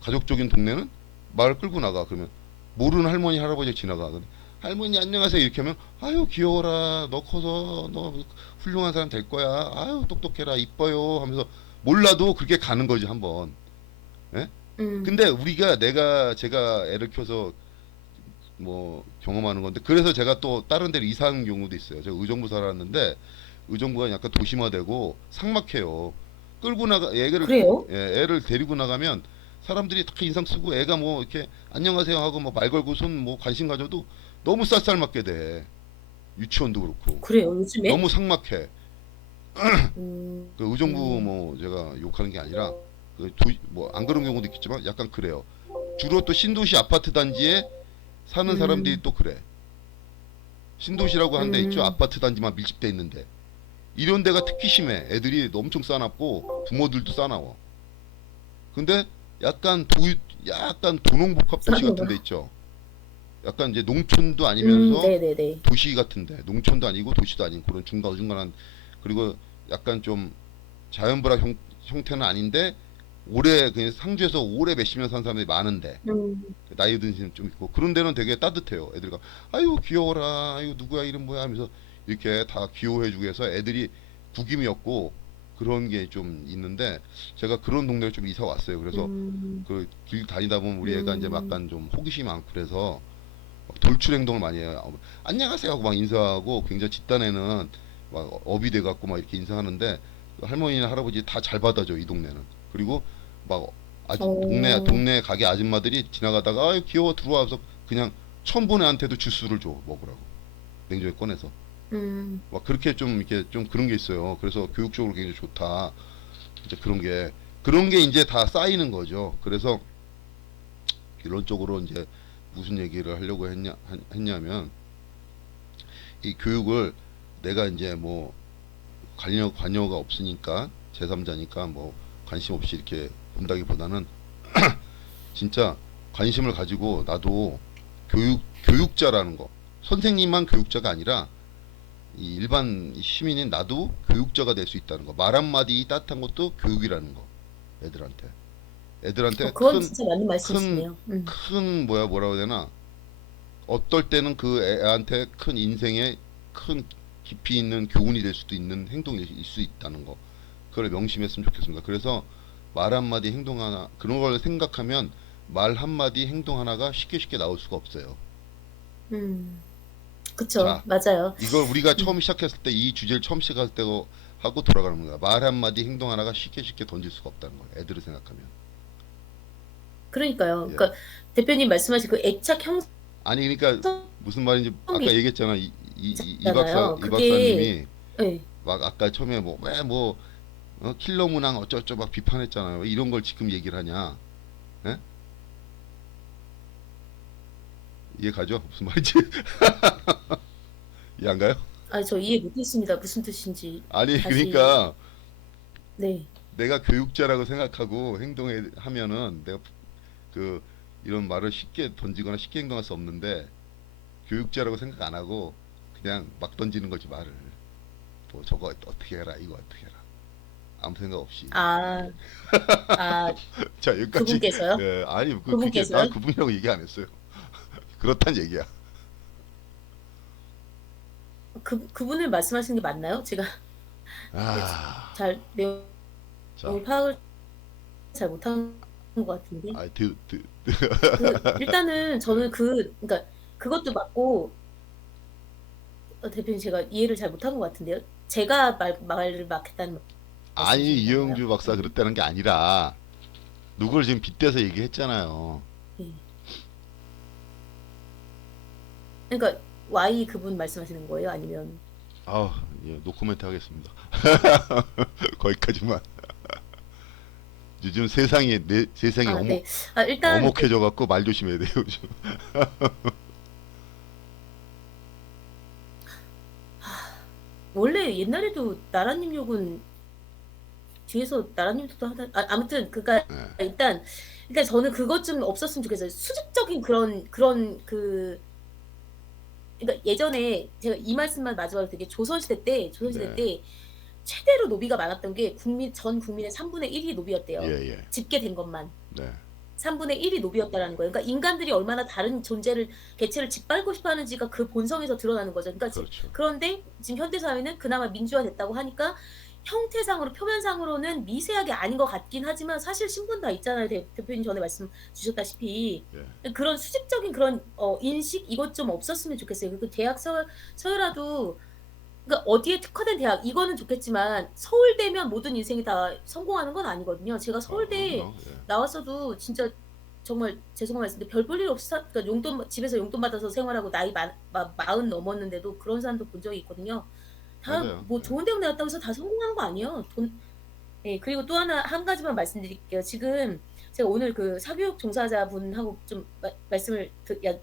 가족적인 동네는 말을 끌고 나가. 그러면 모르는 할머니 할아버지 지나가. 근데 할머니 안녕하세요 이렇게 하면 아유 귀여워라 너 커서 너 훌륭한 사람 될 거야 아유 똑똑해라 이뻐요 하면서 몰라도 그렇게 가는 거지 한번. 예? 음. 근데 제가 애를 키워서 뭐 경험하는 건데 그래서 제가 또 다른 데로 이사한 경우도 있어요. 제가 의정부 살았는데 의정부가 약간 도심화되고 삭막해요. 끌고 나가 그래요? 애를 데리고 나가면 사람들이 다 인상 쓰고 애가 뭐 이렇게 안녕하세요 하고 뭐 말 걸고 손 뭐 관심 가져도 너무 쌀쌀맞게 돼. 유치원도 그렇고 그래요? 요즘에? 너무 삭막해. 음. 그 의정부 음. 뭐 제가 욕하는 게 아니라 뭐 안 그런 경우도 있겠지만 약간 그래요. 주로 또 신도시 아파트 단지에 사는 사람들이 음. 또 그래. 신도시라고 하는 데 있죠. 음. 아파트 단지만 밀집돼 있는데. 이런 데가 특히 심해. 애들이 엄청 싸납고 부모들도 싸나워. 근데 약간 약간 도농복합도시 같은 데 싸는구나. 있죠. 약간 이제 농촌도 아니면서 네네네. 도시 같은데 농촌도 아니고 도시도 아닌 그런 중간중간한 그리고 약간 좀 자연불화 형태는 아닌데 오래 그냥 상주에서 오래 몇십 년 산 사람들이 많은데 음. 나이 든 사람 좀 있고 그런 데는 되게 따뜻해요. 애들가 아유 귀여워라 아유 누구야 이름 뭐야 하면서 이렇게 다 귀여워해주고 해서 애들이 구김이 없고 그런 게 좀 있는데 제가 그런 동네를 좀 이사 왔어요. 그래서 음. 그 길 다니다 보면 우리 애가 이제 음. 약간 좀 호기심이 많고 그래서 막 돌출 행동을 많이 해요. 안녕하세요 하고 막 인사하고 굉장히 집단에는 막 업이 돼갖고 막 이렇게 인사하는데 할머니나 할아버지 다 잘 받아줘 이 동네는. 그리고 막 어. 동네 가게 아줌마들이 지나가다가 아유 귀여워 들어와서 그냥 처음 본 애한테도 주스를 줘 먹으라고 냉장고에 꺼내서 음. 막 그렇게 좀 이렇게 좀 그런 게 있어요. 그래서 교육적으로 굉장히 좋다. 이제 그런 게 이제 다 쌓이는 거죠. 그래서 이런 쪽으로 이제 무슨 얘기를 하려고 했냐면 이 교육을 내가 이제 뭐 관여가 없으니까 제3자니까 뭐 관심 없이 이렇게 본다기보다는 진짜 관심을 가지고 나도 교육자라는 거 선생님만 교육자가 아니라 이 일반 시민인 나도 교육자가 될 수 있다는 거 말 한마디 따뜻한 것도 교육이라는 거 애들한테 그건 진짜 맞는 말씀이시네요. 큰 뭐라고 해야 되나 어떨 때는 그 애한테 큰 인생에 큰 깊이 있는 교훈이 될 수도 있는 행동일 수 있다는 거 그걸 명심했으면 좋겠습니다. 그래서 말 한마디 행동 하나 그런 걸 생각하면 말 한마디 행동 하나가 쉽게 나올 수가 없어요. 음. 그쵸. 자, 맞아요. 이걸 우리가 음. 처음 시작했을 때 이 주제를 처음 시작할 때 하고 돌아가는 거야. 말 한마디 행동 하나가 쉽게 던질 수가 없다는 거예요. 애들을 생각하면. 그러니까요. 예. 그러니까 대표님 말씀하신 그 애착 아니 그러니까 무슨 말인지 아까 형성이 얘기했잖아. 있잖아요. 이 그게 박사님이 예. 막 아까 처음에 뭐 왜 뭐 킬러 문항 어쩌고 막 비판했잖아요. 왜 이런 걸 지금 얘기를 하냐? 예? 이해 가죠? 무슨 말인지 이해 안 가요? 저 이해 못했습니다. 무슨 뜻인지 아니 다시. 그러니까 네. 내가 교육자라고 생각하고 행동에 하면은 내가 그 이런 말을 쉽게 던지거나 쉽게 행동할 수 없는데 교육자라고 생각 안 하고 그냥 막 던지는 거지 말을. 뭐 저거 어떻게 해라 이거 어떻게 해라 아무 생각 없이. 아, 아, 자 여기까지. 그분께서요? 예, 아니 그게 난 그분께서요? 그분이라고 얘기 안 했어요. 그렇단 얘기야. 그분을 말씀하시는 게 맞나요? 제가 아, 잘 내용을 자, 파악을 잘 못한 것 같은데. 아, 일단은 저는 그러니까 그것도 맞고, 대표님 제가 이해를 잘 못한 것 같은데요. 제가 말을 막 했다는 아니 말씀이신 건가요? 이영주 박사 아니면, 그랬다는 게 아니라 누굴 지금 빗대서 얘기했잖아요. 예. 그러니까 Y 그분 말씀하시는 거예요? 아니면, 아, 예, 노코멘트 하겠습니다. 거기까지만. 요즘 세상이 네. 일단, 어목해져 갖고 말 조심해야 돼요. 요즘. 원래 옛날에도 나라님 욕은 뒤에서 나라님도 하다, 아무튼, 그니까, 예, 일단 저는 그것 좀 없었으면 좋겠어요. 수직적인 그러니까 예전에 제가 이 말씀만 마지막으로 드릴게요. 조선시대 네, 때 최대로 노비가 많았던 게 전 국민의 3분의 1이 예, 노비였대요. 예, 집계된 것만. 네, 3분의 1이 노비였다라는 거예요. 그러니까 인간들이 얼마나 다른 개체를 짓밟고 싶어 하는지가 그 본성에서 드러나는 거죠. 그러니까 그렇죠. 그런데 지금 현대 사회는 그나마 민주화됐다고 하니까 형태상으로, 표면상으로는 미세하게 아닌 것 같긴 하지만 사실 신분 다 있잖아요. 대표님 전에 말씀 주셨다시피. 예, 그런 수직적인 그런 인식 이것 좀 없었으면 좋겠어요. 그리고 대학 서열화도, 그러니까 어디에 특화된 대학 이거는 좋겠지만 서울대면 모든 인생이 다 성공하는 건 아니거든요. 제가 서울대 그럼요. 예, 나왔어도 진짜 정말 죄송한 말씀인데 별 볼 일 없이 그러니까 집에서 용돈 받아서 생활하고 나이 40 넘었는데도 그런 사람도 본 적이 있거든요. 다 맞아요. 뭐 예, 좋은 대학 나왔다고 해서 다 성공한 거 아니에요. 예, 그리고 또 한 가지만 말씀드릴게요. 지금 제가 오늘 그 사교육 종사자분하고 좀 말씀을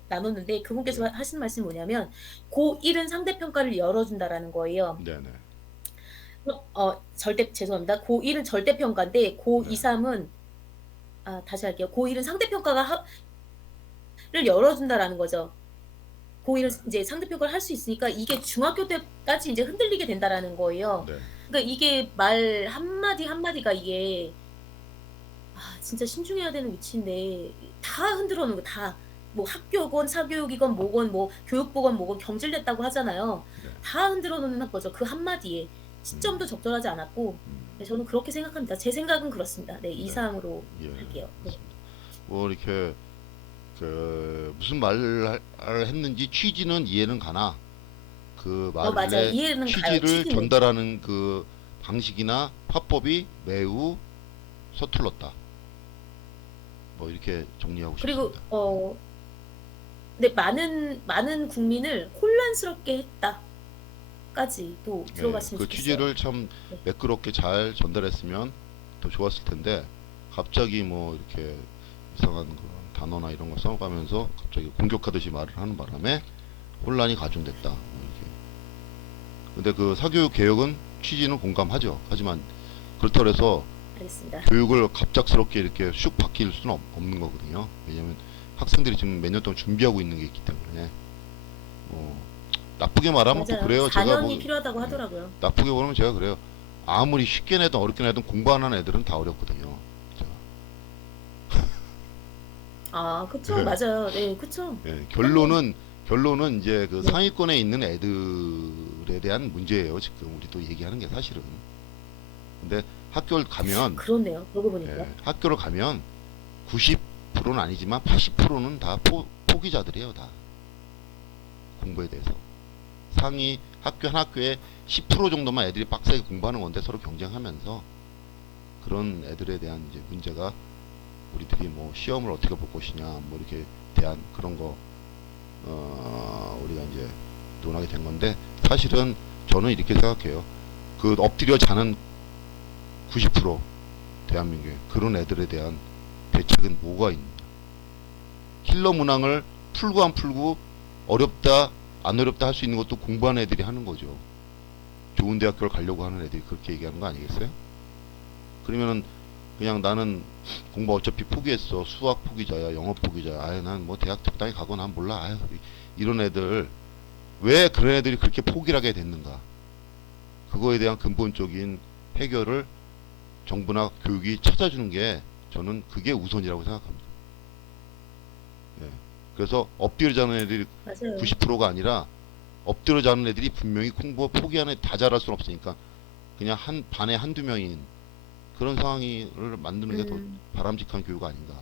나눴는데 그분께서 예, 하신 말씀이 뭐냐면 고1은 상대평가를 열어준다라는 거예요. 네, 네, 죄송합니다. 고1은 절대평가인데 네, 고2, 3은, 다시 할게요. 고1은 를 열어준다라는 거죠. 고1은 네, 이제 상대평가를 할 수 있으니까 이게 중학교 때까지 이제 흔들리게 된다라는 거예요. 네, 그러니까 이게 말 한마디 한마디가 이게, 진짜 신중해야 되는 위치인데 다 흔들어 놓은 거 다. 뭐 학교건 사교육이건 뭐건 뭐 교육부건 뭐건 경질됐다고 하잖아요. 네, 다 흔들어 놓는 거죠. 그 한마디에 음, 시점도 적절하지 않았고. 네, 음, 저는 그렇게 생각합니다. 제 생각은 그렇습니다. 네, 네, 이상으로 예, 할게요. 네. 맞습니다. 뭐 이렇게 무슨 말을 했는지 취지는 이해는 가나 그 맞아요. 말의 이해는 가요. 취지를 취지는. 전달하는 그 방식이나 화법이 매우 서툴렀다. 뭐 이렇게 정리하고 그리고 싶습니다. 근데 많은 국민을 혼란스럽게 했다까지도 예, 들어갔으면 그 좋겠어요. 취지를 참 네. 매끄럽게 잘 전달했으면 더 좋았을 텐데 갑자기 뭐 이렇게 이상한 그런 단어나 이런 거 써가면서 갑자기 공격하듯이 말을 하는 바람에 혼란이 가중됐다. 뭐 이렇게. 근데 그 사교육 개혁은 취지는 공감하죠. 하지만 그렇다고 해서 알겠습니다. 교육을 갑작스럽게 이렇게 슉 바뀔 수는 없는 거거든요. 왜냐하면 학생들이 지금 몇 년 동안 준비하고 있는 게 있기 때문에 뭐 나쁘게 말하면 또 맞아요. 그래요. 제가 뭐 4년이 필요하다고 예, 하더라고요. 나쁘게 보면 제가 그래요. 아무리 쉽게 내든 어렵게 내든 공부하는 애들은 다 어렵거든요. 그쵸. 맞아요. 네, 그쵸. 예, 그건 뭐, 결론은 이제 그 네, 상위권에 있는 애들에 대한 문제예요. 지금 우리 또 얘기하는 게 사실은. 근데 학교를 가면 그렇네요. 그러고 보니까. 학교를 가면 90%는 아니지만 80%는 다 포기자들이에요. 다 공부에 대해서. 상위 학교 한 학교에 10% 정도만 애들이 빡세게 공부하는 건데 서로 경쟁하면서 그런 애들에 대한 이제 문제가 우리들이 뭐 시험을 어떻게 볼 것이냐 뭐 이렇게 대한 그런 거 우리가 이제 논하게 된 건데 사실은 저는 이렇게 생각해요. 그 엎드려 자는 90% 대한민국에 그런 애들에 대한 대책은 뭐가 있느냐. 킬러 문항을 풀고 안 풀고 어렵다 안 어렵다 할 수 있는 것도 공부하는 애들이 하는 거죠. 좋은 대학교를 가려고 하는 애들이 그렇게 얘기하는 거 아니겠어요? 그러면은 그냥 나는 공부 어차피 포기했어. 수학 포기자야, 영어 포기자야. 아예 난 뭐 대학 적당히 가고 난 몰라. 이런 애들 왜 그런 애들이 그렇게 포기를 하게 됐는가? 그거에 대한 근본적인 해결을 정부나 교육이 찾아주는 게 저는 그게 우선이라고 생각합니다. 예. 그래서 엎드려 자는 애들이 맞아요. 90%가 아니라 엎드려 자는 애들이 분명히 공부 포기하는 다 잘할 수는 없으니까 그냥 한 반에 한두 명인 그런 상황을 만드는 게 더 음. 바람직한 교육 아닌가.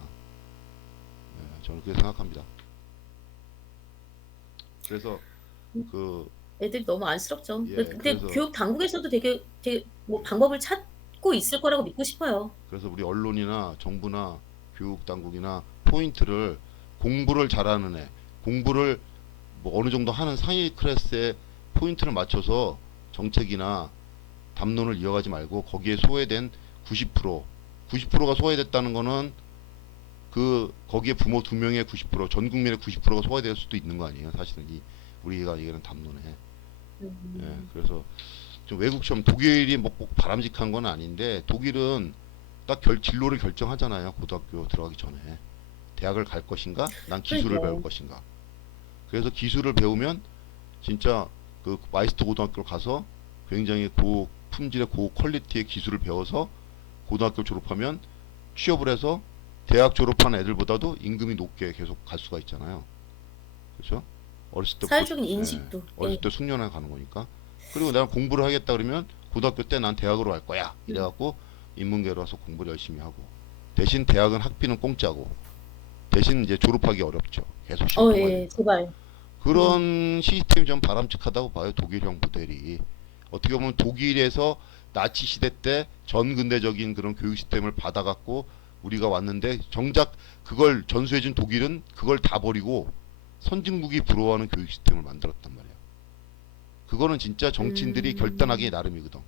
예, 저는 그렇게 생각합니다. 그래서 그 애들이 너무 안쓰럽죠. 예, 근데 그래서 교육 당국에서도 되게 뭐 방법을 찾고 있을 거라고 믿고 싶어요. 우리 언론이나 정부나 교육 당국이나 포인트를 공부를 잘하는 애, 공부를 뭐 어느 정도 하는 상위 클래스에 포인트를 맞춰서 정책이나 담론을 이어가지 말고 거기에 소외된 90%, 90%가 소외됐다는 거는 그 거기에 부모 두 명의 90%, 전 국민의 90%가 소외될 수도 있는 거 아니에요. 사실은 이 우리가 얘기하는 담론에. 예, 음. 그래서 좀 외국 시험 독일이 뭐 꼭 바람직한 건 아닌데 독일은 딱 진로를 결정하잖아요. 고등학교 들어가기 전에 대학을 갈 것인가, 난 기술을 배울 그러니까요. 것인가. 그래서 기술을 배우면 진짜 그 마이스터 고등학교를 가서 굉장히 고 품질의 고 퀄리티의 기술을 배워서 고등학교 졸업하면 취업을 해서 대학 졸업한 애들보다도 임금이 높게 계속 갈 수가 있잖아요. 그렇죠? 어렸을 때부터 사회적인 예, 인식도. 어렸을 예. 때 숙련해 가는 거니까. 그리고 내가 공부를 하겠다 그러면 고등학교 때 난 대학으로 갈 거야. 음. 이래갖고 인문계로 와서 공부를 열심히 하고 대신 대학은 학비는 공짜고 대신 이제 졸업하기 어렵죠. 계속 시험 통과해야 예, 되니까. 제발. 음. 그런 시스템이 좀 바람직하다고 봐요. 독일형 모델이. 어떻게 보면 독일에서 나치 시대 때 전근대적인 그런 교육 시스템을 받아갖고 우리가 왔는데 정작 그걸 전수해준 독일은 그걸 다 버리고 선진국이 부러워하는 교육 시스템을 만들었단 말이에요. 그거는 진짜 정치인들이 결단하기 음. 나름이거든.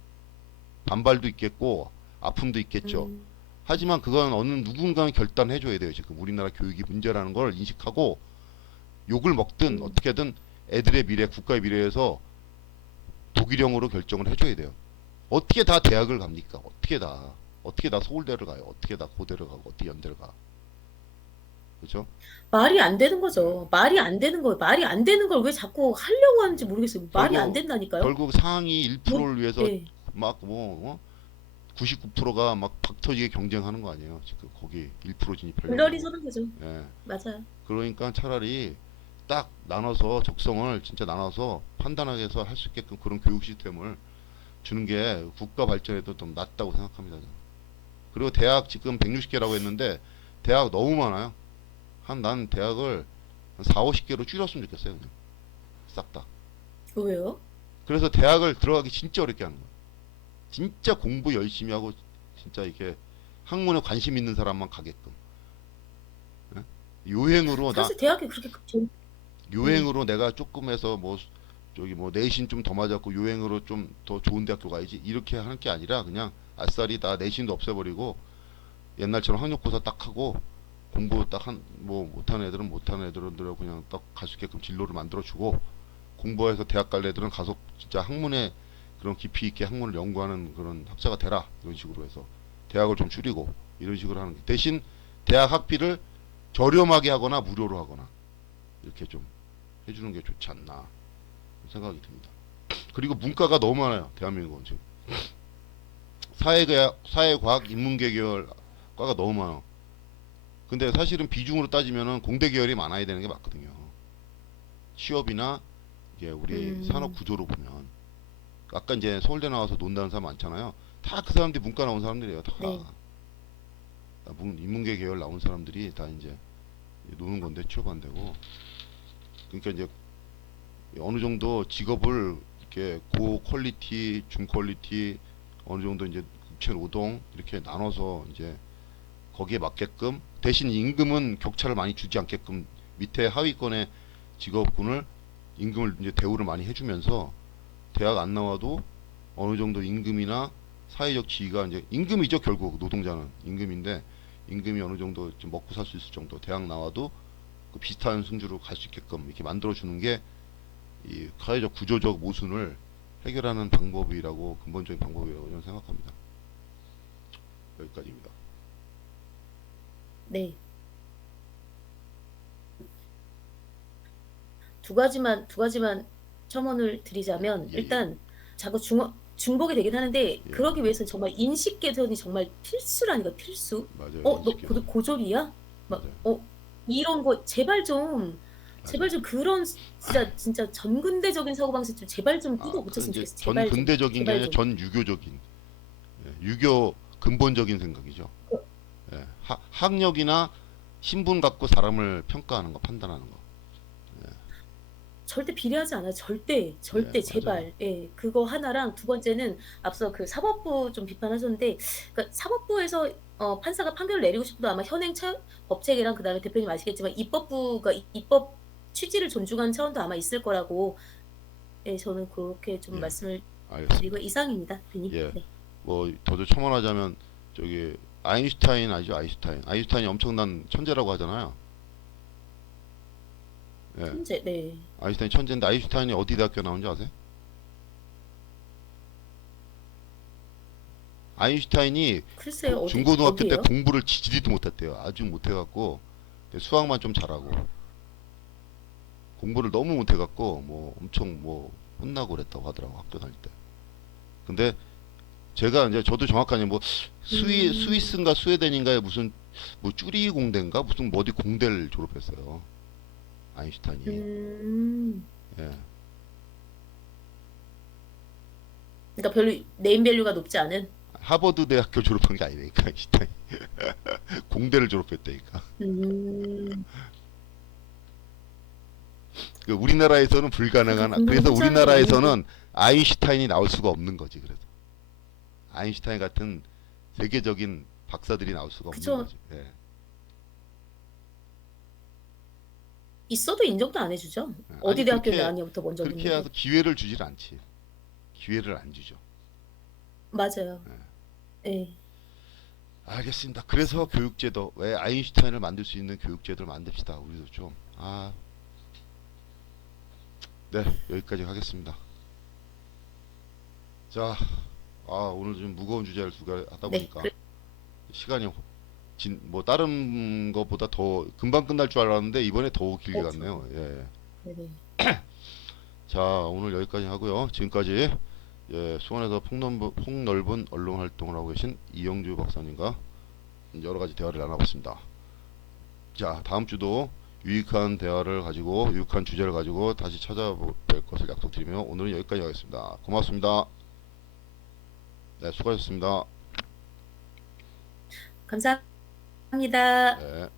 반발도 있겠고 아픔도 있겠죠. 음. 하지만 그건 어느 누군가는 결단해줘야 돼요. 지금 우리나라 교육이 문제라는 걸 인식하고 욕을 먹든 음. 어떻게든 애들의 미래, 국가의 미래에서 독일형으로 결정을 해줘야 돼요. 어떻게 다 대학을 갑니까? 어떻게 다 서울대를 가요? 어떻게 다 고대를 가고 어떻게 연대를 가? 그렇죠? 말이 안 되는 예. 거죠. 말이 안 되는 거예요. 말이 안 되는 걸 왜 자꾸 하려고 하는지 모르겠어요. 말이 안 결국 된다니까요. 상위 뭐 1%를 위해서 예. 막 뭐 99%가 막 박터지게 경쟁하는 거 아니에요? 지금 거기 1% 물러리 진입하려고. 서는 거죠. 예. 맞아요. 그러니까 차라리 딱 나눠서 적성을 진짜 나눠서 판단하게 해서 할 수 있게끔 그런 교육 시스템을 주는 게 국가 발전에도 좀 낫다고 생각합니다. 저는. 그리고 대학 지금 160개라고 했는데 대학 너무 많아요. 난 대학을 한 4, 50개로 줄였으면 좋겠어요. 그냥. 싹 다. 왜요? 그래서 대학을 들어가기 진짜 어렵게 하는 거예요. 진짜 공부 열심히 하고 진짜 이렇게 학문에 관심 있는 사람만 가게끔. 예? 요행으로 나 사실 대학이 그렇게 예. 요행으로 내가 조금 해서 뭐 저기 뭐 내신 좀 더 맞았고 요행으로 좀 더 좋은 대학교 가야지 이렇게 하는 게 아니라 그냥 아싸리 다 내신도 없애버리고 옛날처럼 학력고사 딱 하고 공부 딱 한 뭐 못하는 애들은 못하는 애들은 그냥 딱 갈 수 있게끔 진로를 만들어주고 공부해서 대학 갈 애들은 가서 진짜 학문에 그런 깊이 있게 학문을 연구하는 그런 학자가 되라 이런 식으로 해서 대학을 좀 줄이고 이런 식으로 하는 게 대신 대학 학비를 저렴하게 하거나 무료로 하거나 이렇게 좀 해주는 게 좋지 않나 생각이 듭니다. 그리고 문과가 너무 많아요. 대한민국은 지금 사회과학, 인문계 계열 과가 너무 많아. 근데 사실은 비중으로 따지면은 공대 계열이 많아야 되는 게 맞거든요. 취업이나 이게 우리 산업 음. 구조로 보면 아까 이제 서울대 나와서 논다는 사람 많잖아요. 다 그 사람들이 문과 나온 사람들이에요. 다 네. 인문계 계열 나온 사람들이 다 이제 노는 건데 취업 안 되고 그러니까 이제 어느 정도 직업을 이렇게 고 퀄리티, 중 퀄리티 어느 정도 이제 국채 노동 이렇게 나눠서 이제 거기에 맞게끔 대신 임금은 격차를 많이 주지 않게끔 밑에 하위권의 직업군을 임금을 이제 대우를 많이 해주면서 대학 안 나와도 어느 정도 임금이나 사회적 지위가 이제 임금이죠. 결국 노동자는 임금인데 임금이 어느 정도 좀 먹고 살 수 있을 정도 대학 나와도 그 비슷한 순주로 갈 수 있게끔 이렇게 만들어 주는 게 이 사회적 구조적 모순을 해결하는 방법이라고 근본적인 방법이라고 저는 생각합니다. 여기까지입니다. 네. 두 가지만 첨언을 드리자면 예, 예. 일단 자꾸 중앙 중복이 되긴 하는데 예. 그러기 위해서는 정말 인식 개선이 정말 필수라니까 필수. 맞아요. 너 인식 개선. 고졸이야? 막 맞아요. 이런 거 제발 맞아요. 좀 그런 진짜 전근대적인 사고방식 좀 제발 좀 아, 뜯어 그 고쳤으면 이제 좋겠어. 전 제발 좀. 근대적인 게 제발 아니라 좀. 전 유교적인, 유교 근본적인 생각이죠. 그 학력이나 신분 갖고 사람을 평가하는 거, 판단하는 거. 절대 비례하지 않아요. 절대, 예, 절대 맞아요. 제발. 예, 그거 하나랑 두 번째는 앞서 그 사법부 좀 비판하셨는데 그러니까 사법부에서 판사가 판결을 내리고 싶어도 아마 법체계랑 그다음에 대표님 아시겠지만 입법부가 입법 취지를 존중하는 차원도 아마 있을 거라고 예, 저는 그렇게 좀 예, 말씀을 드리고 알겠습니다. 이상입니다, 대표님. 예, 네. 뭐 더더 첨언하자면 저기 아인슈타인 아니죠? 아인슈타인. 아인슈타인이 엄청난 천재라고 하잖아요. 예, 천재. 네. 아인슈타인 천재인데 아인슈타인이 어디 대학교 나온지 아세요? 아인슈타인이 글쎄요. 중고등학교 때 어디예요? 공부를 지지리도 못했대요. 아주 못해갖고 수학만 좀 잘하고 공부를 너무 못해갖고 뭐 엄청 뭐 혼나고 그랬다고 하더라고 학교 다닐 때. 근데 제가 이제 저도 정확하게 뭐 음. 스위스인가 스웨덴인가에 무슨 뭐 쭈리 공대인가 무슨 뭐 어디 공대를 졸업했어요. 아인슈타인이. 음. 예. 그러니까 별로 네임 밸류가 높지 않은 하버드 대학교 졸업한 게 아니니까 아인슈타인. 공대를 졸업했다니까. 음. 그 우리나라에서는 그러니까 불가능한. 공부를 그래서 혼자 하는 건 아니고 우리나라에서는 아인슈타인이 나올 수가 없는 거지. 그래서 아인슈타인 같은 세계적인 박사들이 나올 수가 없는 그쵸. 거지. 예. 있어도 인정도 안 해주죠. 아니 어디 대학교 나왔냐부터 먼저 그렇게 묻는데. 해서 기회를 주질 않지. 기회를 안 주죠. 맞아요. 예. 예. 알겠습니다. 그래서 맞습니다. 교육제도 왜 아인슈타인을 만들 수 있는 교육제도를 만듭시다. 우리도 좀. 네, 여기까지 하겠습니다. 자, 오늘 좀 무거운 주제를 두개 하다 네. 보니까 시간이 뭐 다른 것보다 더 금방 끝날 줄 알았는데 이번에 더 길게 저도. 갔네요. 예. 네네. 자, 오늘 여기까지 하고요. 지금까지 수원에서 폭넓은 언론 활동을 하고 계신 이영주 박사님과 여러 가지 대화를 나눠봤습니다. 자, 다음 주도 유익한 대화를 가지고 유익한 주제를 가지고 다시 찾아뵐 것을 약속드리며 오늘은 여기까지 하겠습니다. 고맙습니다. 네, 수고하셨습니다. 감사합니다. 네.